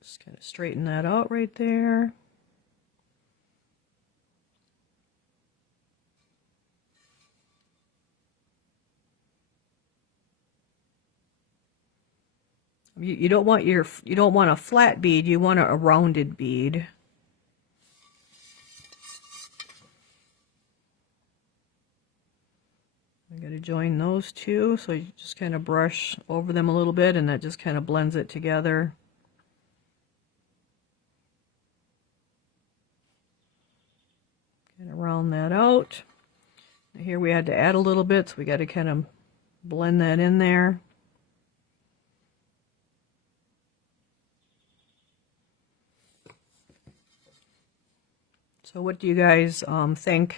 Just kind of straighten that out right there. You don't want a flat bead, you want a rounded bead. I got to join those two, so you just kind of brush over them a little bit, and that just kind of blends it together. Kind of round that out. Here we had to add a little bit, so we got to kind of blend that in there. So what do you guys think?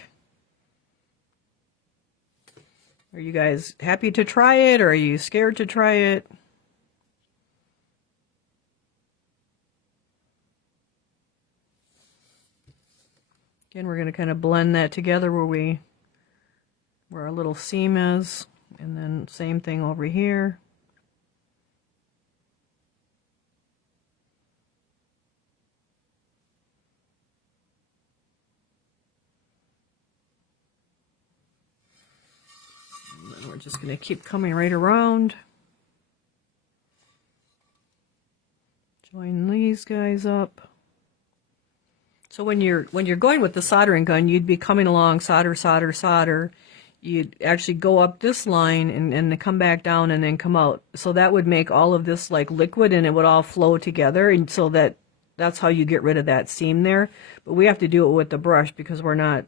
Are you guys happy to try it, or are you scared to try it? Again, we're going to kind of blend that together where our little seam is, and then same thing over here. We're just going to keep coming right around. Join these guys up. So when you're going with the soldering gun, you'd be coming along solder, solder, solder. You'd actually go up this line and come back down and then come out. So that would make all of this like liquid, and it would all flow together, and so that's how you get rid of that seam there. But we have to do it with the brush because we're not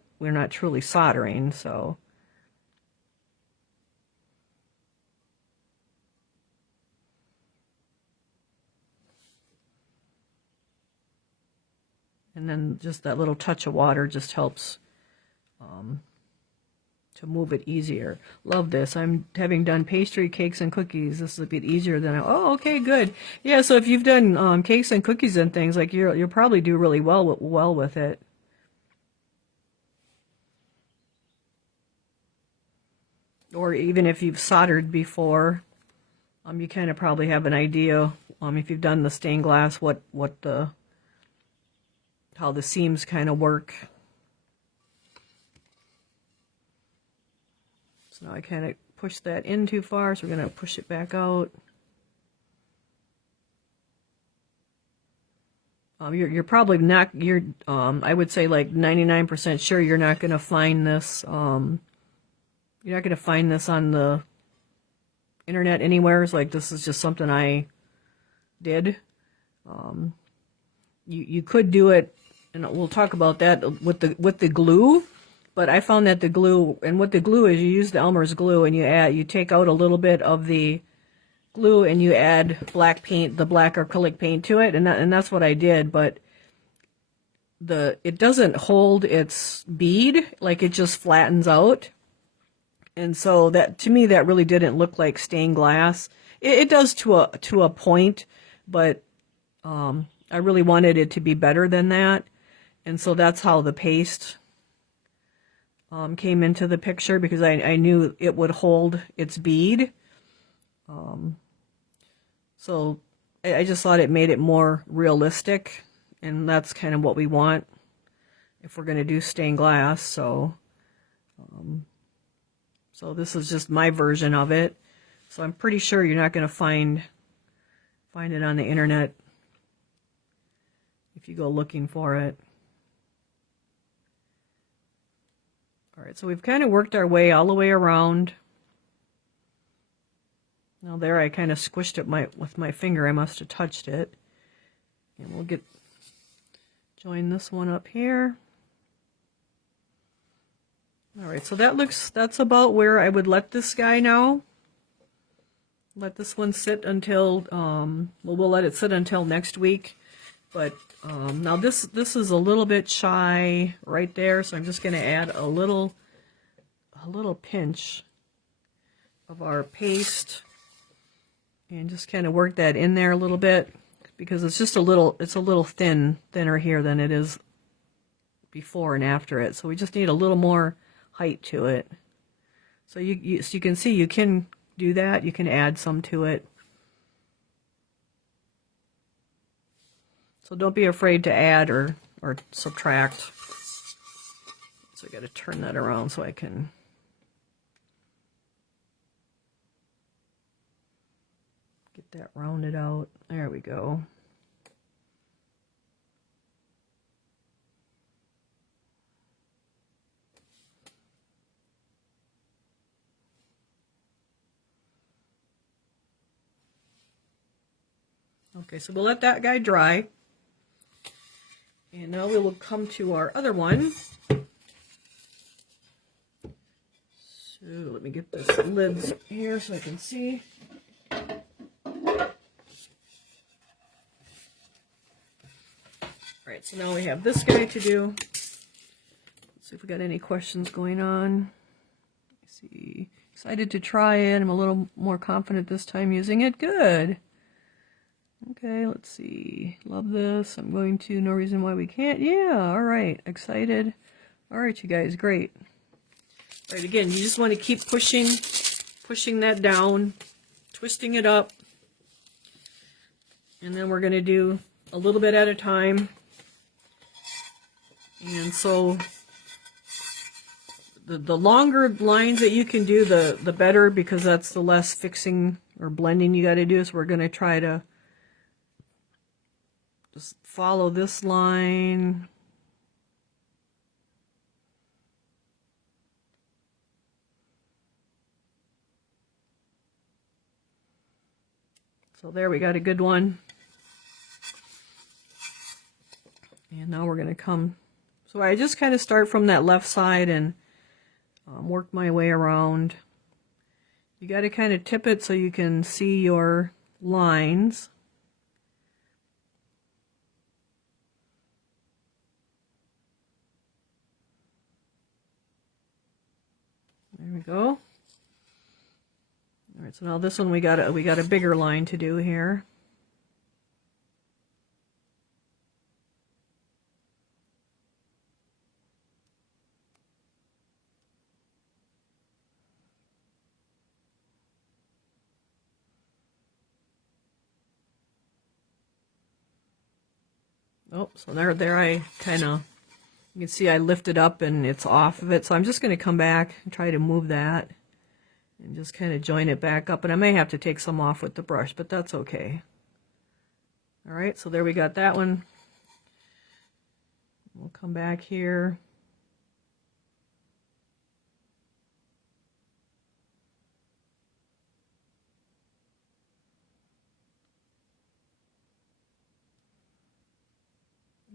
truly soldering, so. And then just that little touch of water just helps to move it easier. Love this. I'm having done pastry, cakes, and cookies. This is a bit easier than oh, okay, good. Yeah, so if you've done cakes and cookies and things, like you'll probably do really well with it. Or even if you've soldered before, you kind of probably have an idea. If you've done the stained glass, how the seams kind of work. So now I kind of pushed that in too far, so we're going to push it back out. You're probably not, I would say like 99% sure you're not going to find this, you're not going to find this on the internet anywhere. It's like, this is just something I did. You could do it, and we'll talk about that with the glue, but I found that the glue, and what the glue is, you use the Elmer's glue, and you take out a little bit of the glue and you add black paint, the black acrylic paint to it, and that's what I did. But it doesn't hold its bead, like it just flattens out, and so that, to me, that really didn't look like stained glass. It does to a point, but I really wanted it to be better than that. And so that's how the paste came into the picture, because I knew it would hold its bead. So I just thought it made it more realistic, and that's kind of what we want if we're going to do stained glass. So this is just my version of it. So I'm pretty sure you're not going to find it on the internet if you go looking for it. All right, so we've kind of worked our way all the way around. Now there, I kind of squished it with my finger. I must have touched it. And we'll join this one up here. All right, so that's about where I would let this guy now. Let this one sit until, we'll let it sit until next week. But now this is a little bit shy right there, so I'm just going to add a little pinch of our paste and just kind of work that in there a little bit, because it's just a little thinner here than it is before and after it. So we just need a little more height to it. So you can see you can do that. You can add some to it. So don't be afraid to add or subtract. So I got to turn that around so I can get Get that rounded out. There we go. Okay, so we'll let that guy dry. And now we will come to our other one. So let me get this lids here so I can see. Alright, so now we have this guy to do. Let's see if we got any questions going on. Let's see. Excited to try it. I'm a little more confident this time using it. Good. Okay, let's see. Love this. I'm going to. No reason why we can't. Yeah, alright. Excited. Alright, you guys. Great. Alright, again, you just want to keep pushing that down, twisting it up. And then we're going to do a little bit at a time. And so the longer lines that you can do, the better, because that's the less fixing or blending you got to do. So we're going to try to just follow this line. So there, we got a good one. And now we're going to come. So I just kind of start from that left side and work my way around. You got to kind of tip it so you can see your lines. There we go. All right, so now this one we got a bigger line to do here. Oh, so there I kind of, you can see I lifted up and it's off of it. So I'm just going to come back and try to move that and just kind of join it back up. And I may have to take some off with the brush, but that's okay. All right, so there we got that one. We'll come back here.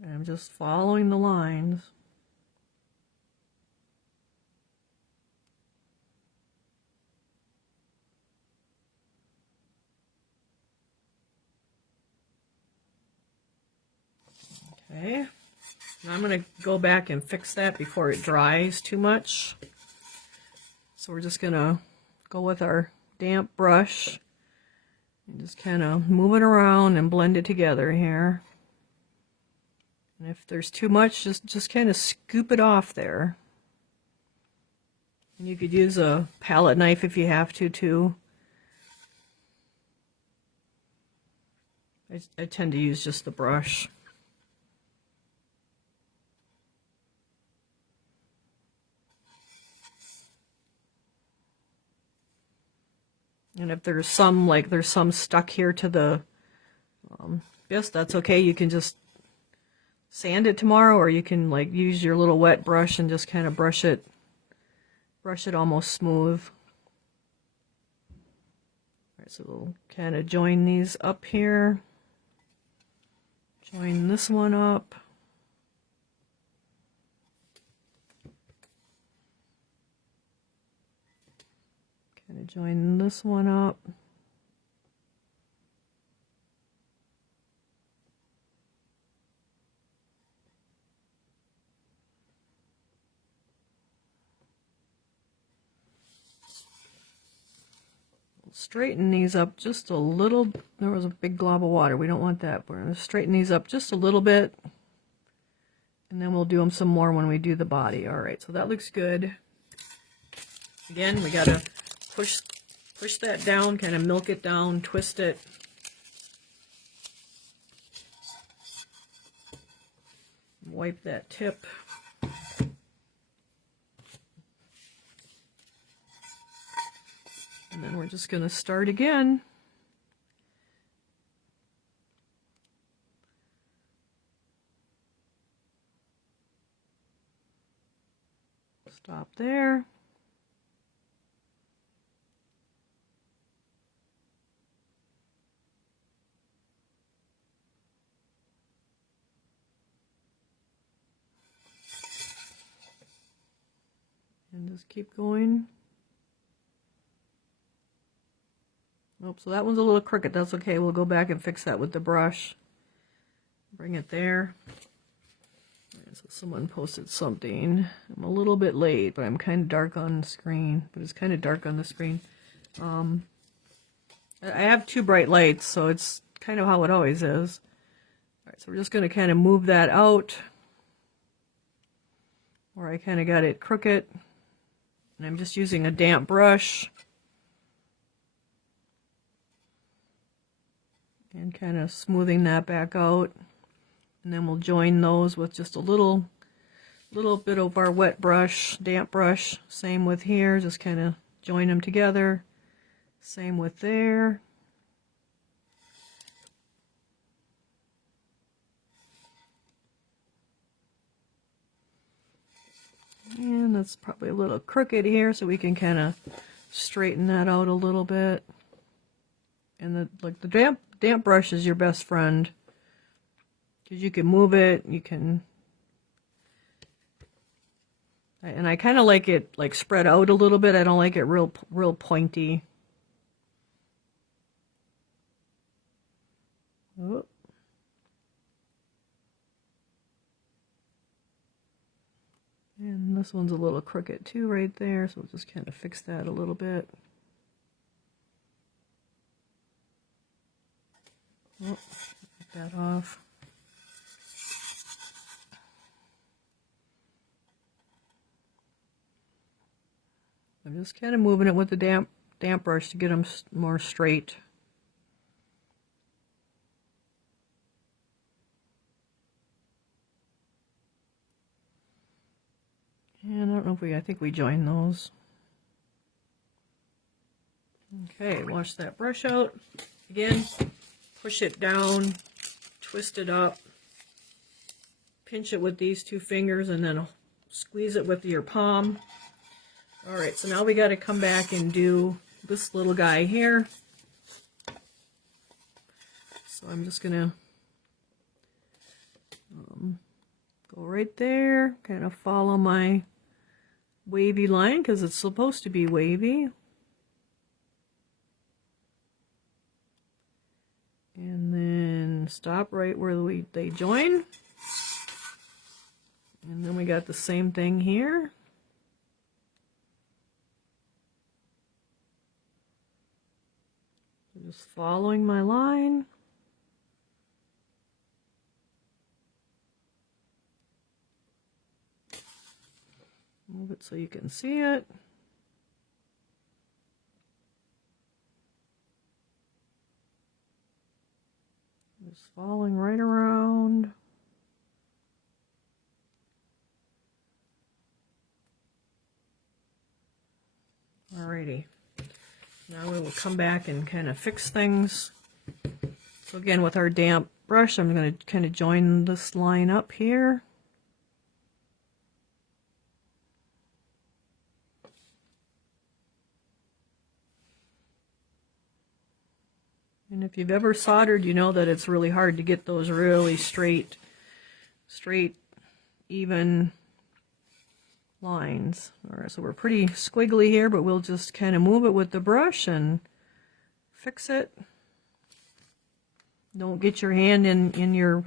And I'm just following the lines. Okay, now I'm going to go back and fix that before it dries too much. So we're just going to go with our damp brush and just kind of move it around and blend it together here. And if there's too much, just kind of scoop it off there. And you could use a palette knife if you have to too. I tend to use just the brush. And if there's some stuck here to the yes, that's okay. You can just sand it tomorrow, or you can like use your little wet brush and just kind of brush it almost smooth. All right, so we'll kind of join these up here. Join this one up. Kind of join this one up. Straighten these up just a little. There was a big glob of water. We don't want that. We're going to straighten these up just a little bit. And then we'll do them some more when we do the body. All right, so that looks good. Again, we got to push that down, kind of milk it down, twist it. Wipe that tip. And then we're just going to start again. Stop there. And just keep going. Nope, so that one's a little crooked. That's okay. We'll go back and fix that with the brush. Bring it there. So someone posted something. I'm a little bit late, but I'm kind of dark on the screen. But it's kind of dark on the screen. I have two bright lights, so it's kind of how it always is. All right, so we're just going to kind of move that out where I kind of got it crooked. And I'm just using a damp brush. And kind of smoothing that back out. And then we'll join those with just a little bit of our wet brush, damp brush. Same with here, just kind of join them together. Same with there. And that's probably a little crooked here, so we can kind of straighten that out a little bit. And the damp brush is your best friend, because you can move it, you can, and I kind of like it like spread out a little bit. I don't like it real pointy. Oh. And this one's a little crooked too right there, so we'll just kind of fix that a little bit. Oh, get that off. I'm just kind of moving it with the damp brush to get them more straight. And I don't know if I think we joined those. Okay, wash that brush out. Again, push it down, twist it up, pinch it with these two fingers, and then squeeze it with your palm. All right, so now we got to come back and do this little guy here. So I'm just going to go right there, kind of follow my wavy line because it's supposed to be wavy. And then stop right where they join. And then we got the same thing here. Just following my line. Move it so you can see it. Just following right around. Alrighty. Now we will come back and kind of fix things. So again, with our damp brush, I'm going to kind of join this line up here. And if you've ever soldered, you know that it's really hard to get those really straight, even lines. All right, so we're pretty squiggly here, but we'll just kind of move it with the brush and fix it. Don't get your hand in your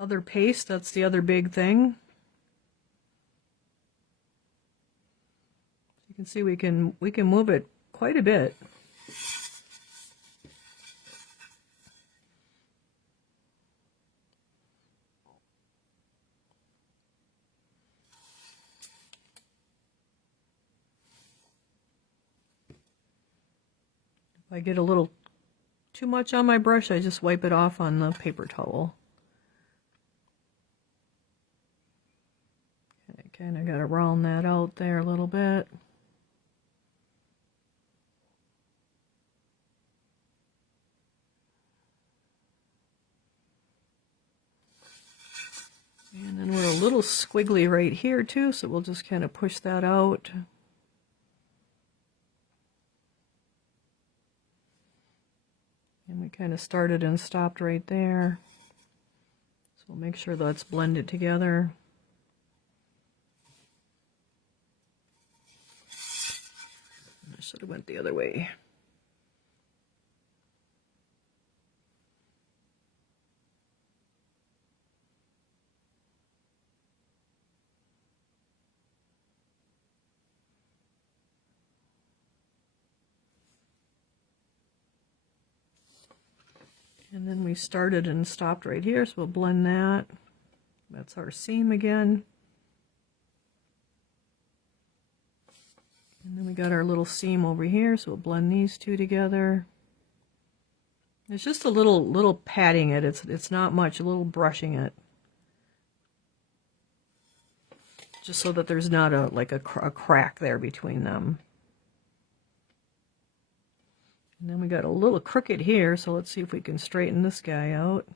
other paste. That's the other big thing. You can see we can move it quite a bit. If I get a little too much on my brush, I just wipe it off on the paper towel. I kind of got to round that out there a little bit. And then we'll little squiggly right here too, so we'll just kind of push that out. And we kind of started and stopped right there. So we'll make sure that's blended together. I should have went the other way. And then we started and stopped right here, so we'll blend that. That's our seam again. And then we got our little seam over here, so we'll blend these two together. It's just a little patting it. It's not much, a little brushing it. Just so that there's not a crack there between them. And then we got a little crooked here, so let's see if we can straighten this guy out.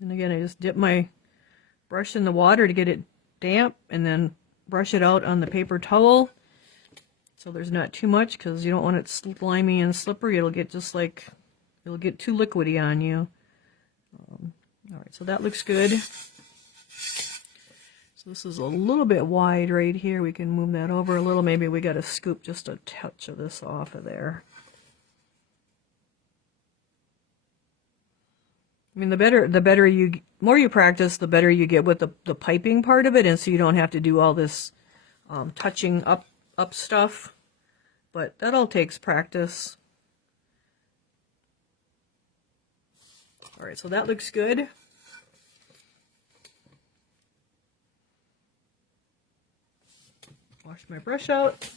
And again, I just dip my brush in the water to get it damp, and then brush it out on the paper towel. So there's not too much, because you don't want it slimy and slippery. It'll get just like, it'll get too liquidy on you. Alright, so that looks good. So this is a little bit wide right here. We can move that over a little. Maybe we got to scoop just a touch of this off of there. I mean, the more you practice, the better you get with the piping part of it, and so you don't have to do all this touching up stuff. But that all takes practice. All right, so that looks good. Wash my brush out.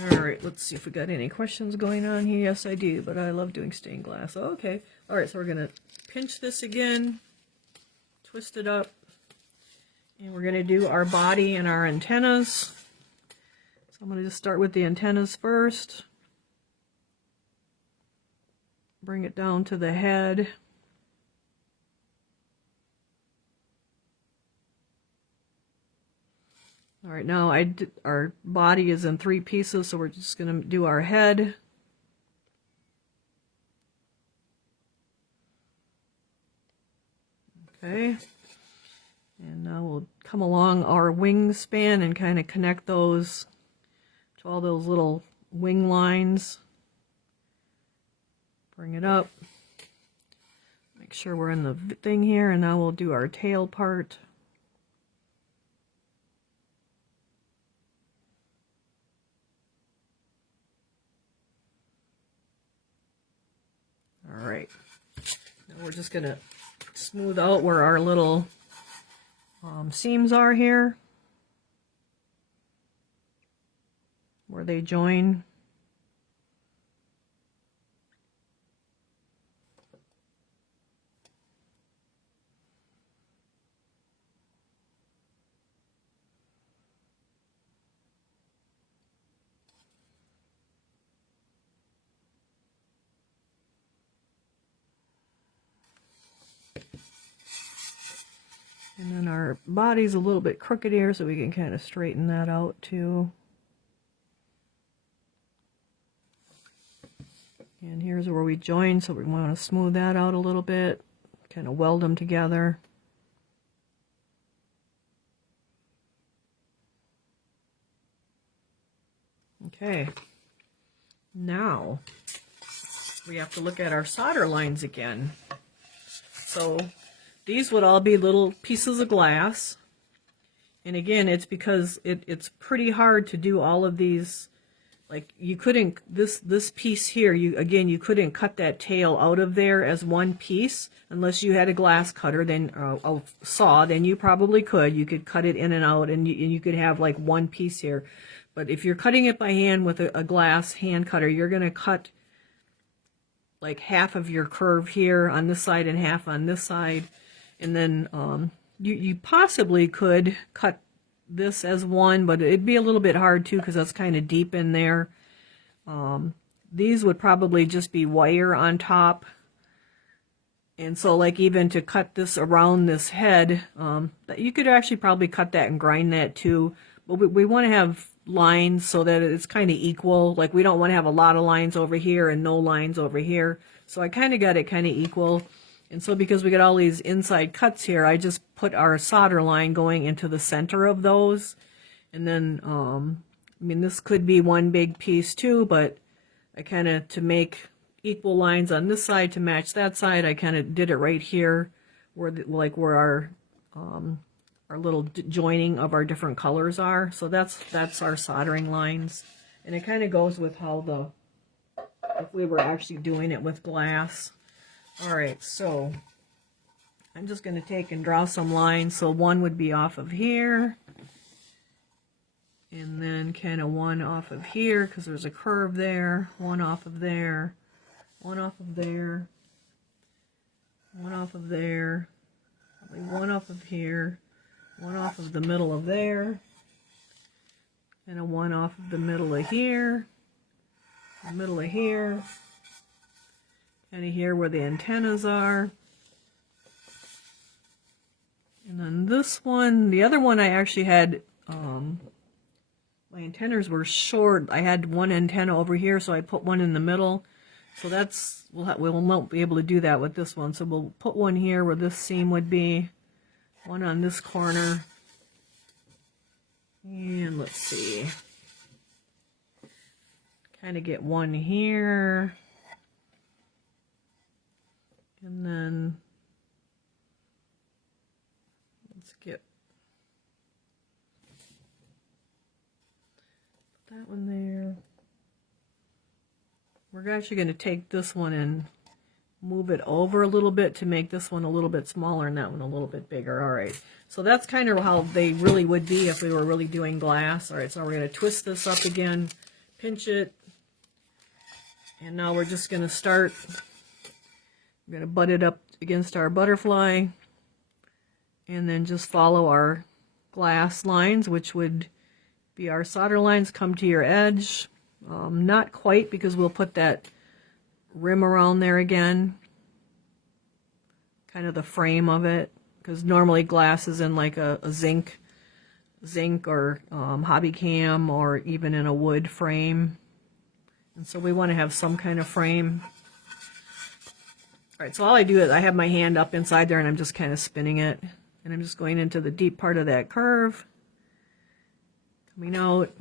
Alright, let's see if we got any questions going on here. Yes, I do, but I love doing stained glass. Okay. Alright, so we're going to pinch this again, twist it up, and we're going to do our body and our antennas. So I'm going to just start with the antennas first. Bring it down to the head. All right, now our body is in 3 pieces, so we're just going to do our head. Okay, and now we'll come along our wingspan and kind of connect those to all those little wing lines. Bring it up. Make sure we're in the thing here, and now we'll do our tail part. Alright, now we're just going to smooth out where our little seams are here, where they join. And then our body's a little bit crooked here, so we can kind of straighten that out too. And here's where we join, so we want to smooth that out a little bit, kind of weld them together. Okay, now we have to look at our solder lines again. So these would all be little pieces of glass. And again, it's because it's pretty hard to do all of these. Like, you couldn't, this piece here, you couldn't cut that tail out of there as one piece unless you had a glass cutter, then a saw, then you probably could. You could cut it in and out, and you could have like one piece here. But if you're cutting it by hand with a glass hand cutter, you're going to cut like half of your curve here on this side and half on this side. And then you possibly could cut this as one, but it'd be a little bit hard too because that's kind of deep in there. These would probably just be wire on top. And so like even to cut this around this head, you could actually probably cut that and grind that too. But we want to have lines so that it's kind of equal. Like we don't want to have a lot of lines over here and no lines over here. So I kind of got it kind of equal. And so because we got all these inside cuts here, I just put our solder line going into the center of those. And then, I mean, this could be one big piece too, but I kind of, to make equal lines on this side to match that side, I kind of did it right here where where our little joining of our different colors are. So that's our soldering lines. And it kind of goes with how if we were actually doing it with glass. All right, so I'm just going to take and draw some lines. So one would be off of here, and then kind of one off of here because there's a curve there, one off of there, one off of there, one off of there, one off of here, one off of the middle of there, and a one off of the middle of here, the middle of here, kind of here where the antennas are. And then this one, the other one I actually had, my antennas were short. I had one antenna over here, so I put one in the middle. So that's, we won't be able to do that with this one. So we'll put one here where this seam would be, one on this corner. And let's see, kind of get one here. And then let's get that one there. We're actually going to take this one and move it over a little bit to make this one a little bit smaller and that one a little bit bigger. All right, so that's kind of how they really would be if we were really doing glass. All right, so we're going to twist this up again, pinch it, and now we're just going to start. We're going to butt it up against our butterfly and then just follow our glass lines, which would be our solder lines. Come to your edge. Not quite, because we'll put that rim around there again, kind of the frame of it, because normally glass is in like a zinc or hobby cam, or even in a wood frame, and so we want to have some kind of frame. All right, so all I do is I have my hand up inside there and I'm just kind of spinning it, and I'm just going into the deep part of that curve, coming out,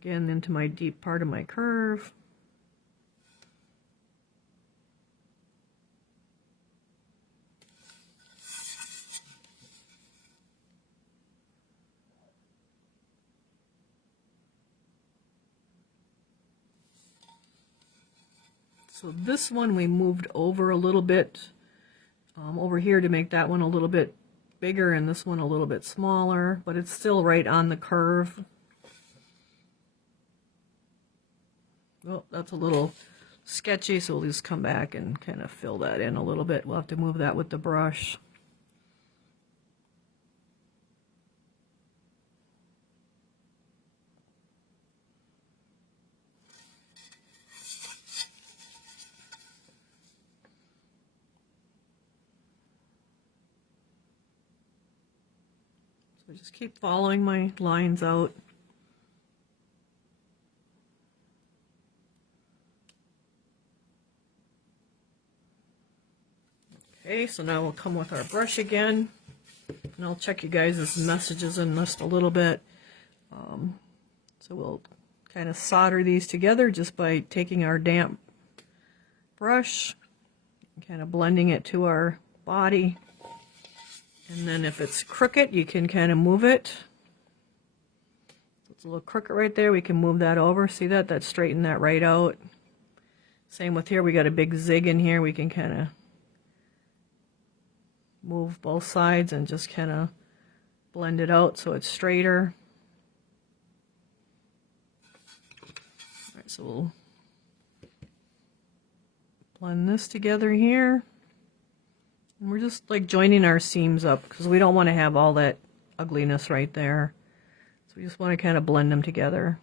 again into my deep part of my curve. So this one we moved over a little bit over here to make that one a little bit bigger and this one a little bit smaller, but it's still right on the curve. Oh, that's a little sketchy, so we'll just come back and kind of fill that in a little bit. We'll have to move that with the brush. So just keep following my lines out. Okay, so now we'll come with our brush again, and I'll check you guys' messages in just a little bit. So we'll kind of solder these together just by taking our damp brush and kind of blending it to our body. And then if it's crooked, you can kind of move it. It's a little crooked right there, we can move that over. See that? That straightened that right out. Same with here, we got a big zig in here, we can kind of move both sides and just kind of blend it out so it's straighter. All right, so we'll blend this together here. And we're just like joining our seams up because we don't want to have all that ugliness right there. So we just want to kind of blend them together.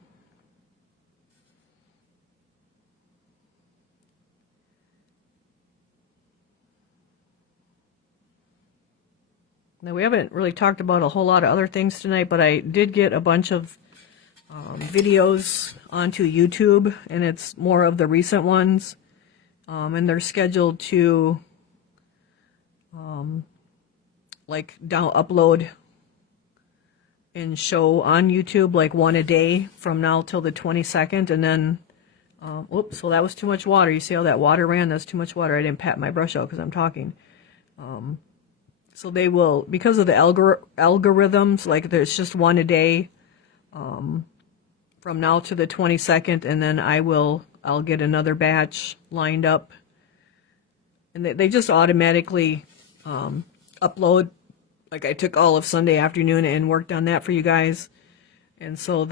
Now, we haven't really talked about a whole lot of other things tonight, but I did get a bunch of videos onto YouTube, and it's more of the recent ones, and they're scheduled to upload and show on YouTube like one a day from now till the 22nd, and then oops, well, that was too much water. You see how that water ran? That's too much water. I didn't pat my brush out because I'm talking. So they will, because of the algorithms, like there's just one a day from now to the 22nd, and then I'll get another batch lined up. And they just automatically upload. Like I took all of Sunday afternoon and worked on that for you guys. And so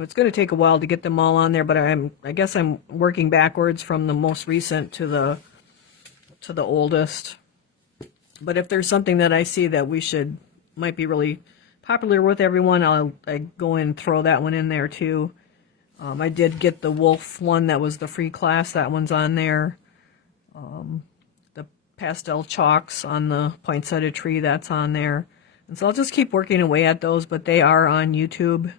it's going to take a while to get them all on there, but I guess I'm working backwards from the most recent to the oldest. But if there's something that I see that might be really popular with everyone, I go and throw that one in there too. I did get the wolf one that was the free class. That one's on there. The pastel chalks on the poinsettia tree, that's on there. And so I'll just keep working away at those, but they are on YouTube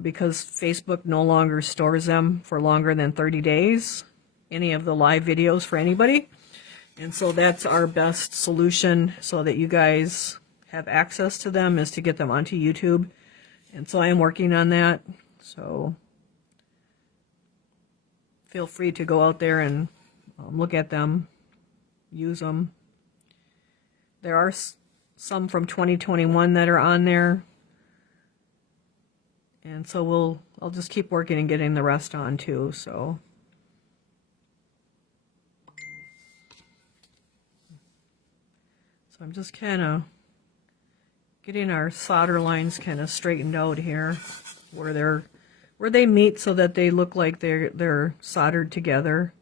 because Facebook no longer stores them for longer than 30 days. Any of the live videos for anybody. And so that's our best solution so that you guys have access to them, is to get them onto YouTube. And so I am working on that. So feel free to go out there and look at them, use them. There are some from 2021 that are on there. And so I'll just keep working and getting the rest on too, so. I'm just kind of getting our solder lines kind of straightened out here where they meet so that they look like they're soldered together.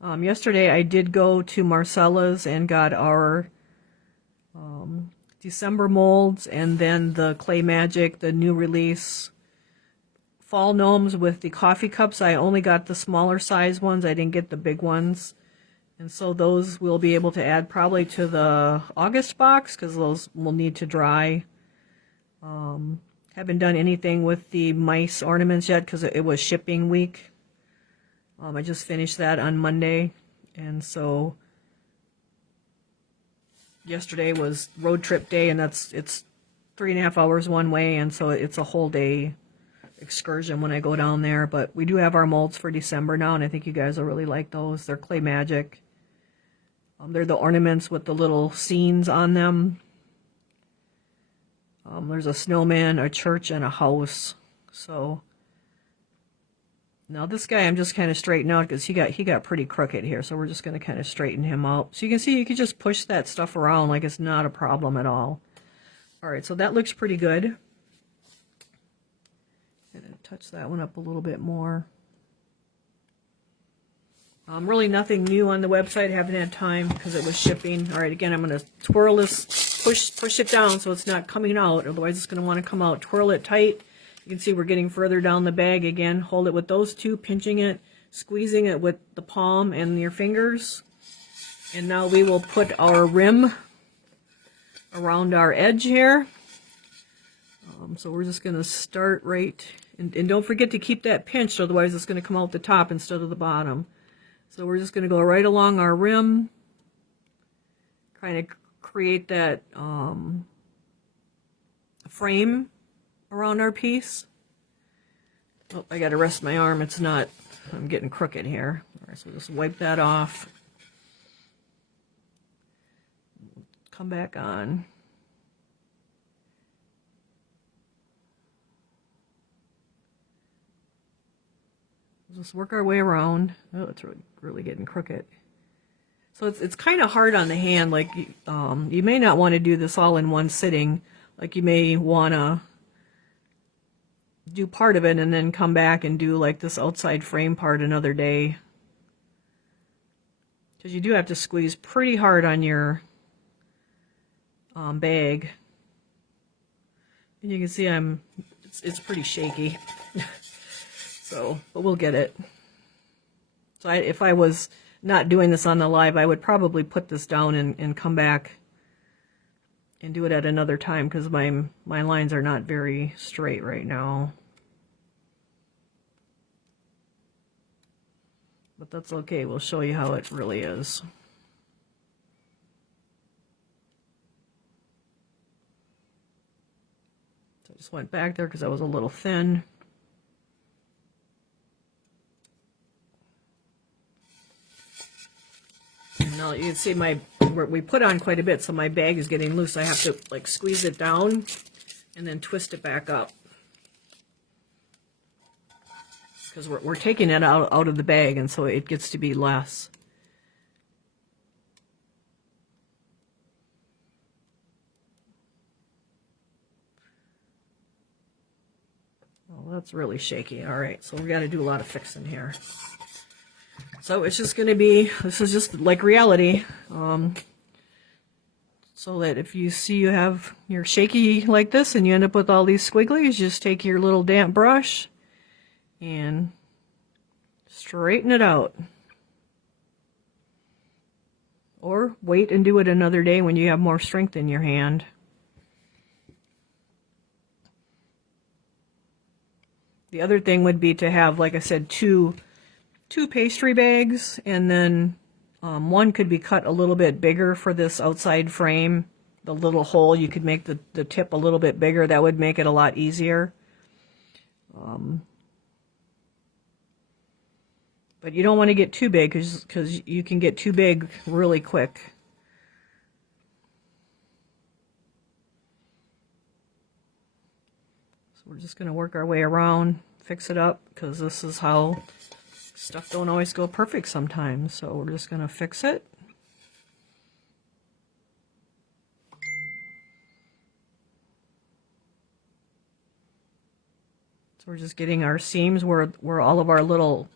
Yesterday I did go to Marcella's and got our December molds, and then the Clay Magic, the new release fall gnomes with the coffee cups. I only got the smaller size ones. I didn't get the big ones. And so those we'll be able to add probably to the August box because those will need to dry. Haven't done anything with the mice ornaments yet because it was shipping week. I just finished that on Monday. And so yesterday was road trip day, and it's 3.5 hours one way, and so it's a whole day excursion when I go down there. But we do have our molds for December now, and I think you guys will really like those. They're Clay Magic. They're the ornaments with the little scenes on them. There's a snowman, a church, and a house. So now this guy I'm just kind of straightening out because he got pretty crooked here. So we're just going to kind of straighten him out. So you can see you can just push that stuff around like it's not a problem at all. All right, so that looks pretty good. And touch that one up a little bit more. Really nothing new on the website. I haven't had time because it was shipping. All right, again, I'm going to twirl this, push it down so it's not coming out. Otherwise, it's going to want to come out. Twirl it tight. You can see we're getting further down the bag again. Hold it with those two, pinching it, squeezing it with the palm and your fingers. And now we will put our rim around our edge here. So we're just going to start right, and don't forget to keep that pinched, otherwise it's going to come out the top instead of the bottom. So we're just going to go right along our rim, kind of create that frame around our piece. Oh, I got to rest my arm. It's not, I'm getting crooked here. All right, so just wipe that off. Come back on. Just work our way around. Oh, it's really getting crooked. So it's kind of hard on the hand. Like you may not want to do this all in one sitting. Like you may want to do part of it and then come back and do like this outside frame part another day. because you do have to squeeze pretty hard on your bag. And you can see it's pretty shaky. So, but we'll get it. So if I was not doing this on the live, I would probably put this down and come back and do it at another time, because my lines are not very straight right now. But that's okay, we'll show you how it really is. So I just went back there because I was a little thin. Now you can see we put on quite a bit, so my bag is getting loose. I have to like squeeze it down and then twist it back up, because we're taking it out of the bag, and so it gets to be less. Well, that's really shaky. All right, so we got to do a lot of fixing here. So it's just going to be, this is just like reality, so that if you see you're shaky like this and you end up with all these squigglies, just take your little damp brush and straighten it out. Or wait and do it another day when you have more strength in your hand. The other thing would be to have, like I said, two pastry bags, and then one could be cut a little bit bigger for this outside frame. The little hole, you could make the tip a little bit bigger. That would make it a lot easier. But you don't want to get too big, because you can get too big really quick. So we're just going to work our way around, fix it up, because this is how stuff don't always go perfect sometimes. So we're just going to fix it. So we're just getting our seams where all of our little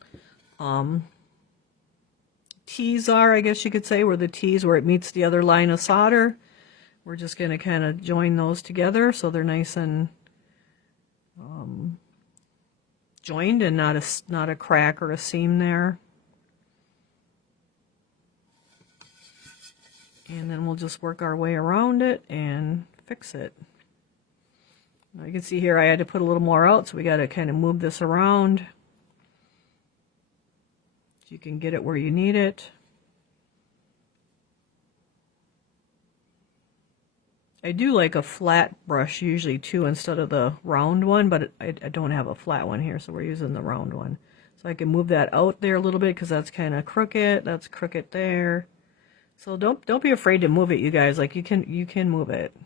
T's are, I guess you could say, where the T's, where it meets the other line of solder. We're just going to kind of join those together so they're nice and joined, and not a crack or a seam there. And then we'll just work our way around it and fix it. Now you can see here I had to put a little more out, so we got to kind of move this around so you can get it where you need it. I do like a flat brush usually too, instead of the round one, but I don't have a flat one here, so we're using the round one. So I can move that out there a little bit, because that's kind of crooked. That's crooked there. So don't be afraid to move it, you guys. Like you can move it.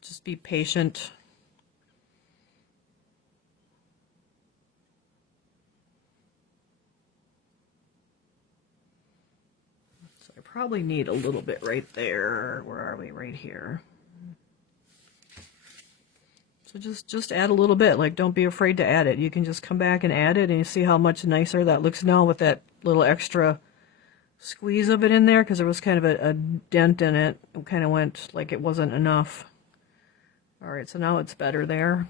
Just be patient. So I probably need a little bit right there. Where are we? Right here. So just add a little bit. Like, don't be afraid to add it. You can just come back and add it, and you see how much nicer that looks now with that little extra squeeze of it in there, because there was kind of a dent in it. It kind of went like it wasn't enough. All right, so now it's better there.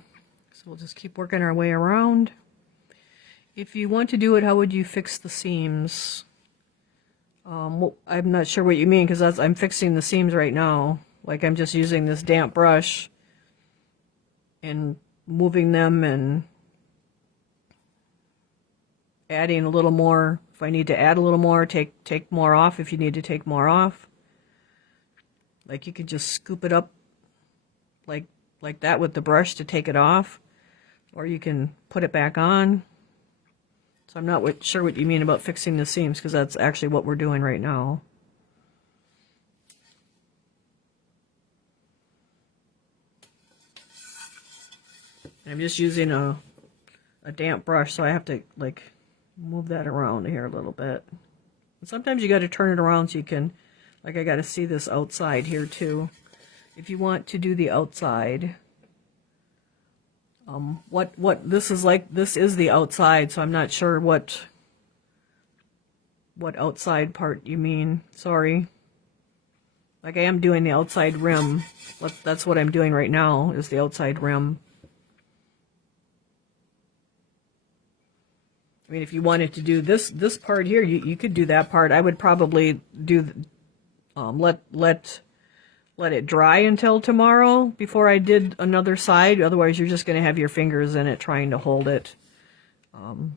So we'll just keep working our way around. If you want to do it, how would you fix the seams? Well, I'm not sure what you mean, because I'm fixing the seams right now. Like, I'm just using this damp brush and moving them and adding a little more. If I need to add a little more, take more off if you need to take more off. Like, you could just scoop it up like that with the brush to take it off, or you can put it back on. So I'm not sure what you mean about fixing the seams, because that's actually what we're doing right now. And I'm just using a damp brush, so I have to like move that around here a little bit. And sometimes you got to turn it around so you can, like, I got to see this outside here too. if you want to do the outside. What this is like, this is the outside, so I'm not sure what outside part you mean. Sorry. Like I am doing the outside rim. That's what I'm doing right now, is the outside rim. I mean, if you wanted to do this part here, you could do that part. I would probably do let it dry until tomorrow before I did another side. Otherwise, you're just going to have your fingers in it trying to hold it. And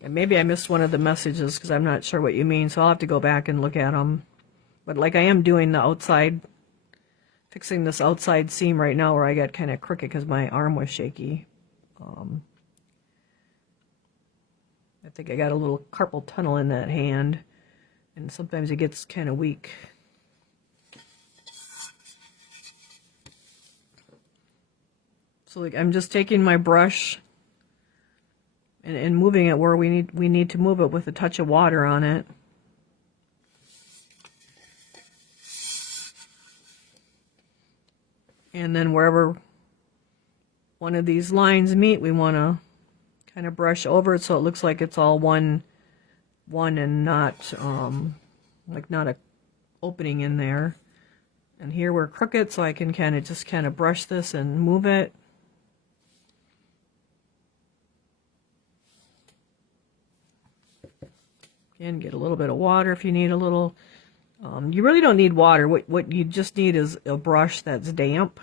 maybe I missed one of the messages because I'm not sure what you mean, so I'll have to go back and look at them. But like I am doing the outside, fixing this outside seam right now where I got kind of crooked because my arm was shaky. I think I got a little carpal tunnel in that hand, and sometimes it gets kind of weak. So like I'm just taking my brush and moving it where we need to move it with a touch of water on it. And then wherever one of these lines meet, we want to kind of brush over it so it looks like it's all one and not like not a opening in there. And here we're crooked, so I can kind of brush this and move it. Again, get a little bit of water if you need a little. You really don't need water. What you just need is a brush that's damp.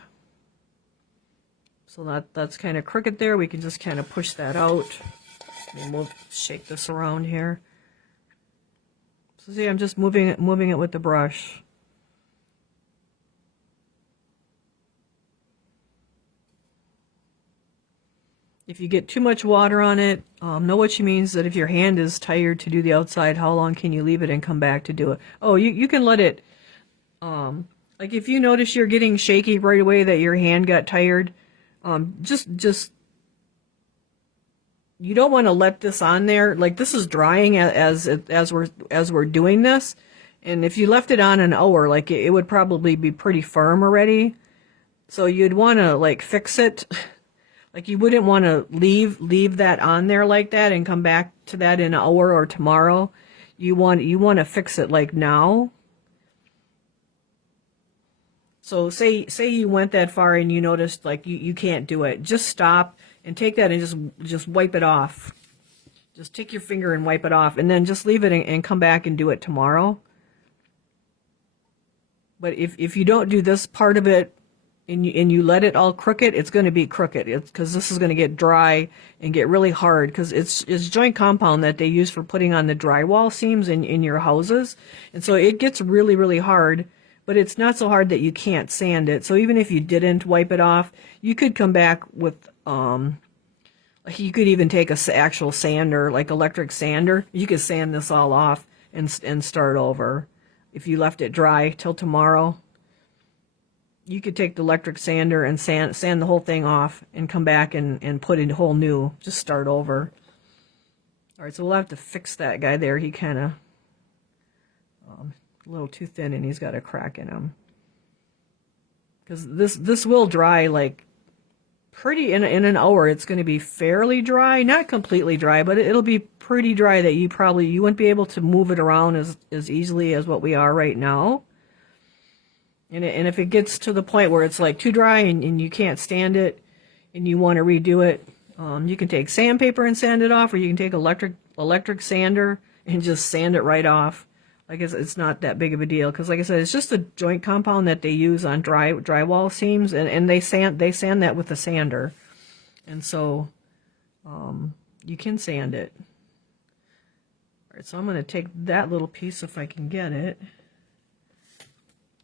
So that's kind of crooked there. We can just kind of push that out. And we'll shake this around here. So see, I'm just moving it with the brush. If you get too much water on it, know what she means, that if your hand is tired to do the outside, how long can you leave it and come back to do it? Oh, you can let it, like if you notice you're getting shaky right away, that your hand got tired, just you don't want to let this on there. Like this is drying as we're doing this, and if you left it on an hour, like it would probably be pretty firm already. So you'd want to like fix it. Like you wouldn't want to leave that on there like that and come back to that in an hour or tomorrow. You want to fix it like now. So say you went that far and you noticed like you can't do it. Just stop and take that and just wipe it off. Just take your finger and wipe it off, and then just leave it and come back and do it tomorrow. But if you don't do this part of it, and you let it all crooked, it's going to be crooked. It's because this is going to get dry and get really hard, because it's joint compound that they use for putting on the drywall seams in your houses. And so it gets really, really hard, but it's not so hard that you can't sand it. So even if you didn't wipe it off, you could come back with, like you could even take a actual sander, like electric sander. You could sand this all off and start over. If you left it dry till tomorrow, you could take the electric sander and sand the whole thing off and come back and put in a whole new, just start over. All right, so we'll have to fix that guy there. He kind of a little too thin, and he's got a crack in him. Because this will dry like pretty in an hour. It's going to be fairly dry, not completely dry, but it'll be pretty dry that you wouldn't be able to move it around as easily as what we are right now. And if it gets to the point where it's like too dry and you can't stand it and you want to redo it, you can take sandpaper and sand it off, or you can take electric sander and just sand it right off. Like it's not that big of a deal, because like I said, it's just a joint compound that they use on drywall seams, and they sand that with a sander, and so you can sand it. All right, so I'm going to take that little piece if I can get it.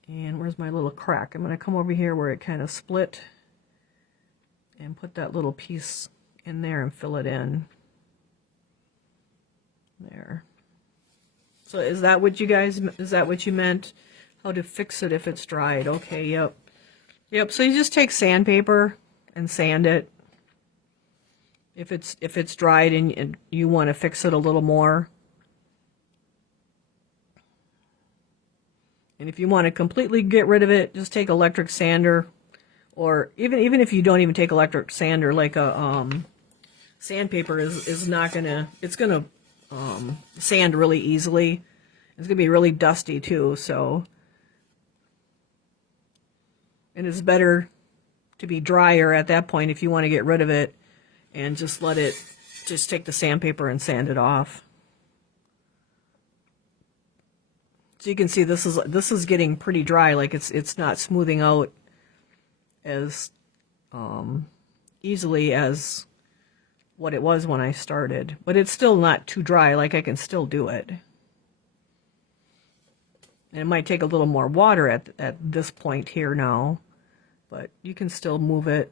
And where's my little crack? I'm going to come over here where it kind of split and put that little piece in there and fill it in. There. So is that what you meant? How to fix it if it's dried? Okay, yep. So you just take sandpaper and sand it. if it's dried and you want to fix it a little more. And if you want to completely get rid of it, just take electric sander, or even if you don't even take electric sander, like a sandpaper is not gonna, it's gonna sand really easily. It's gonna be really dusty too, so, and it's better to be drier at that point if you want to get rid of it, and just just take the sandpaper and sand it off. So you can see this is getting pretty dry, like it's not smoothing out as easily as what it was when I started. But it's still not too dry, like I can still do it. And it might take a little more water at this point here now, but you can still move it.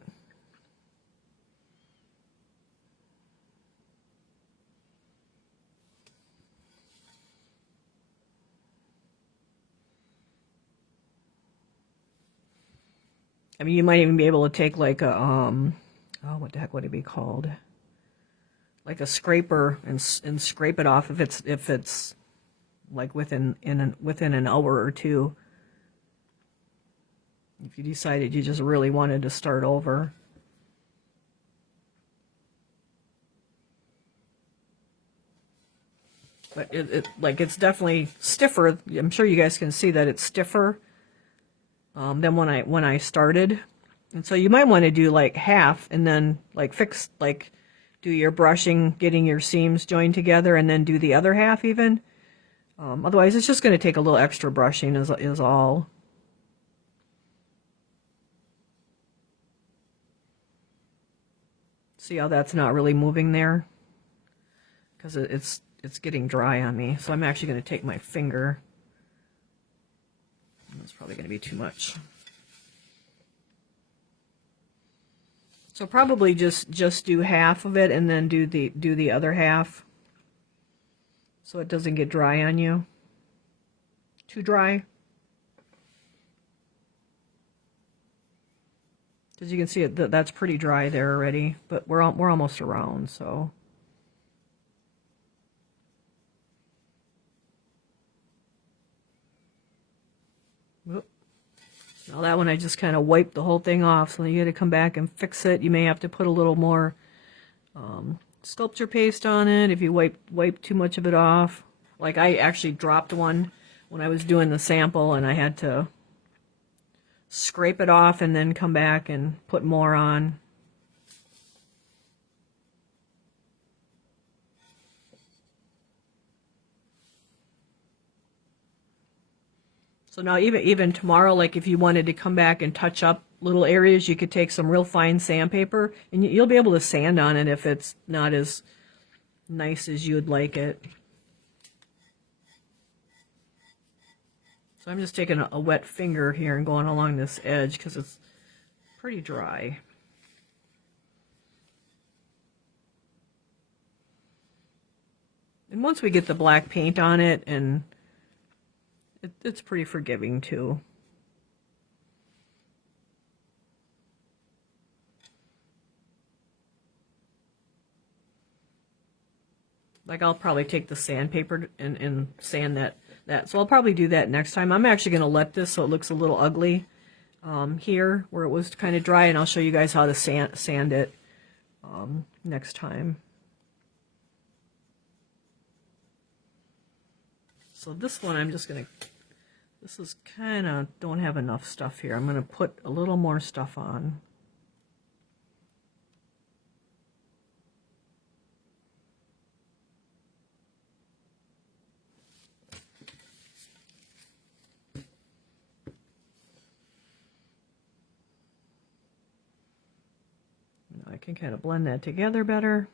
I mean, you might even be able to take like a, oh, what the heck would it be called? Like a scraper and scrape it off if it's like within an hour or two. If you decided you just really wanted to start over. But it's definitely stiffer. I'm sure you guys can see that it's stiffer than when I started. And so you might want to do like half and then like do your brushing, getting your seams joined together, and then do the other half even. Otherwise it's just going to take a little extra brushing is all. See how that's not really moving there? Because it's getting dry on me. So I'm actually going to take my finger. That's probably going to be too much. So probably just do half of it and then do the other half, so it doesn't get dry on you. Too dry. Because you can see that's pretty dry there already, but we're almost around, so. Now that one I just kind of wiped the whole thing off, so you got to come back and fix it. You may have to put a little more sculpture paste on it if you wipe too much of it off. Like I actually dropped one when I was doing the sample, and I had to scrape it off and then come back and put more on. So now even tomorrow, like if you wanted to come back and touch up little areas, you could take some real fine sandpaper, and you'll be able to sand on it if it's not as nice as you'd like it. So I'm just taking a wet finger here and going along this edge because it's pretty dry. And once we get the black paint on it, and it's pretty forgiving too. Like I'll probably take the sandpaper and sand that. So I'll probably do that next time. I'm actually going to let this so it looks a little ugly here where it was kind of dry, and I'll show you guys how to sand it next time. So this one I'm just going to, this is kind of, don't have enough stuff here. I'm going to put a little more stuff on. Now I can kind of blend that together better.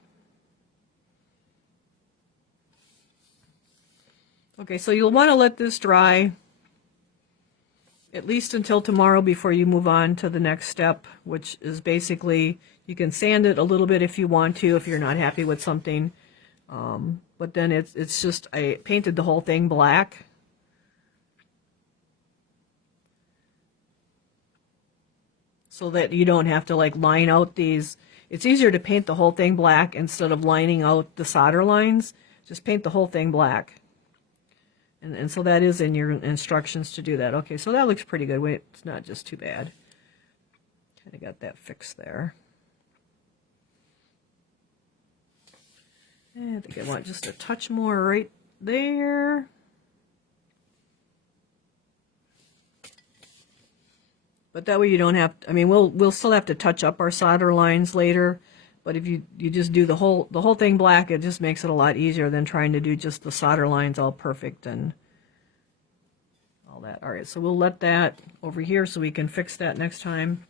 Okay, so you'll want to let this dry at least until tomorrow before you move on to the next step, which is basically, you can sand it a little bit if you want to, if you're not happy with something. But then it's just, I painted the whole thing black. so that you don't have to like line out these. It's easier to paint the whole thing black instead of lining out the solder lines. Just paint the whole thing black. And so that is in your instructions to do that. Okay, so that looks pretty good. Wait, it's not just too bad. Kind of got that fixed there. And I think I want just a touch more right there. But that way you don't have to, I mean, we'll still have to touch up our solder lines later. But if you just do the whole thing black, it just makes it a lot easier than trying to do just the solder lines all perfect and all that. All right, so we'll let that over here so we can fix that next time.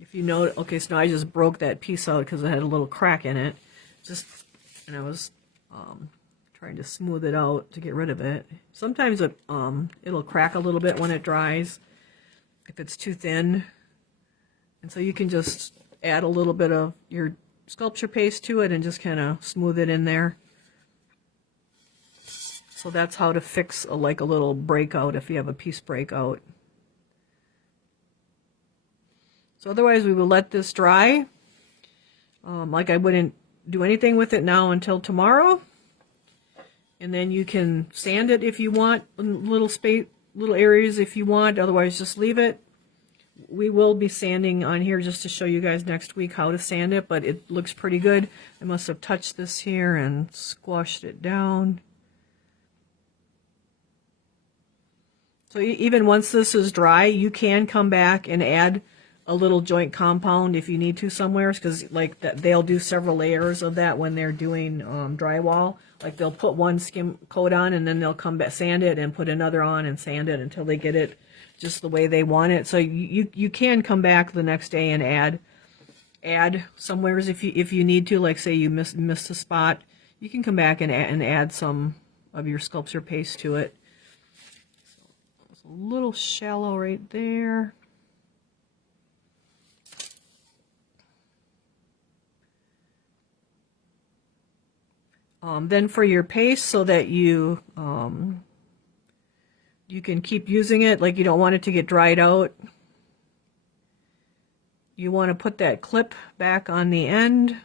If you know, okay, so now I just broke that piece out because it had a little crack in it. And I was trying to smooth it out to get rid of it. Sometimes it'll crack a little bit when it dries, if it's too thin. And so you can just add a little bit of your sculpture paste to it and just kind of smooth it in there. So that's how to fix like a little breakout if you have a piece breakout. So otherwise we will let this dry. Like I wouldn't do anything with it now until tomorrow. And then you can sand it if you want, little areas if you want, otherwise just leave it. We will be sanding on here just to show you guys next week how to sand it, but it looks pretty good. I must have touched this here and squashed it down. So even once this is dry, you can come back and add a little joint compound if you need to somewhere, because like they'll do several layers of that when they're doing drywall. Like they'll put one skim coat on and then they'll come back, sand it, and put another on and sand it until they get it just the way they want it. So you can come back the next day and add somewheres if you need to. Like say you missed a spot, you can come back and add some of your sculpture paste to it. So it's a little shallow right there. Then for your paste, so that you can keep using it, like you don't want it to get dried out, you want to put that clip back on the end.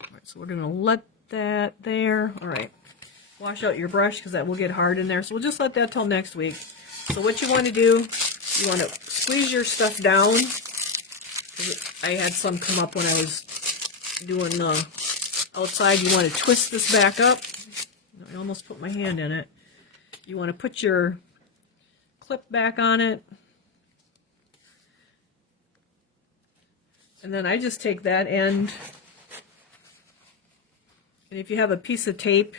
All right, so we're going to let that there. All right, wash out your brush because that will get hard in there. So we'll just let that till next week. So what you want to do, you want to squeeze your stuff down. I had some come up when I was doing the outside. You want to twist this back up. I almost put my hand in it. You want to put your clip back on it. And then I just take that end, and if you have a piece of tape,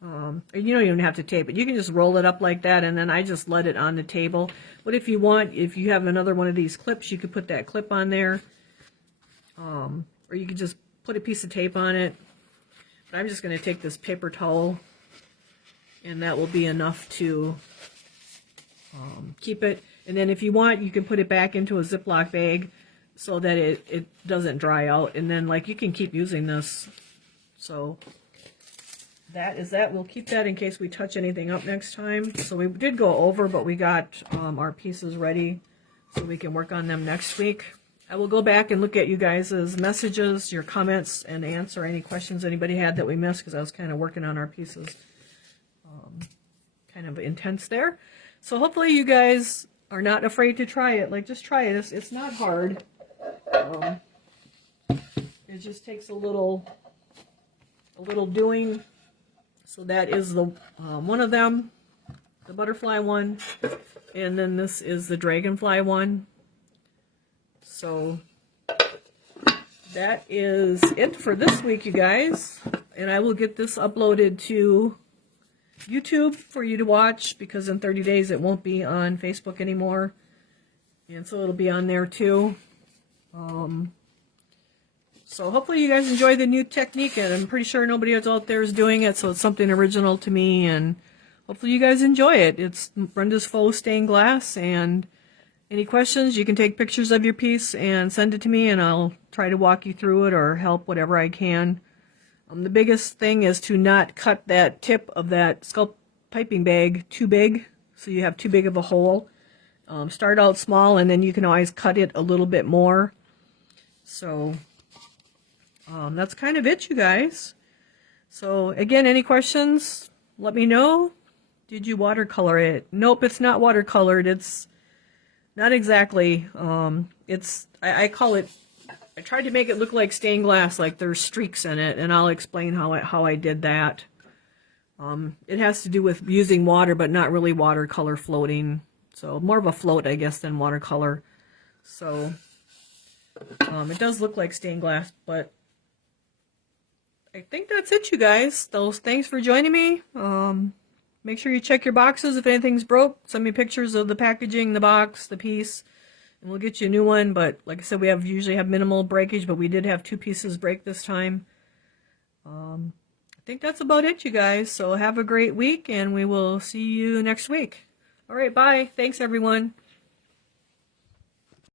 you don't even have to tape it. You can just roll it up like that, and then I just let it on the table. But if you want, if you have another one of these clips, you could put that clip on there. Or you could just put a piece of tape on it. But I'm just going to take this paper towel, and that will be enough to keep it. And then if you want, you can put it back into a Ziploc bag so that it doesn't dry out. And then like you can keep using this. So that is that. We'll keep that in case we touch anything up next time. So we did go over, but we got our pieces ready so we can work on them next week. I will go back and look at you guys' messages, your comments, and answer any questions anybody had that we missed, because I was kind of working on our pieces. Kind of intense there. So hopefully you guys are not afraid to try it. Like, just try it. It's not hard. It just takes a little doing. So that is the one of them, the butterfly one, and then this is the dragonfly one. So that is it for this week, you guys. And I will get this uploaded to YouTube for you to watch, because in 30 days it won't be on Facebook anymore. And so it'll be on there too. So hopefully you guys enjoy the new technique, and I'm pretty sure nobody else out there is doing it, so it's something original to me, and hopefully you guys enjoy it. It's Brenda's Faux stained glass, and any questions, you can take pictures of your piece and send it to me, and I'll try to walk you through it or help whatever I can. The biggest thing is to not cut that tip of that piping bag too big, so you have too big of a hole. Start out small, and then you can always cut it a little bit more. So that's kind of it, you guys. So again, any questions, let me know. Did you watercolor it? Nope, it's not watercolored. It's not exactly. I call it, I tried to make it look like stained glass, like there's streaks in it, and I'll explain how I did that. It has to do with using water, but not really watercolor floating. So more of a float, I guess, than watercolor. So it does look like stained glass, but I think that's it, you guys. So thanks for joining me. Make sure you check your boxes if anything's broke. Send me pictures of the packaging, the box, the piece, and we'll get you a new one. But like I said, we usually have minimal breakage, but we did have 2 pieces break this time. I think that's about it, you guys. So have a great week, and we will see you next week. All right, bye. Thanks, everyone.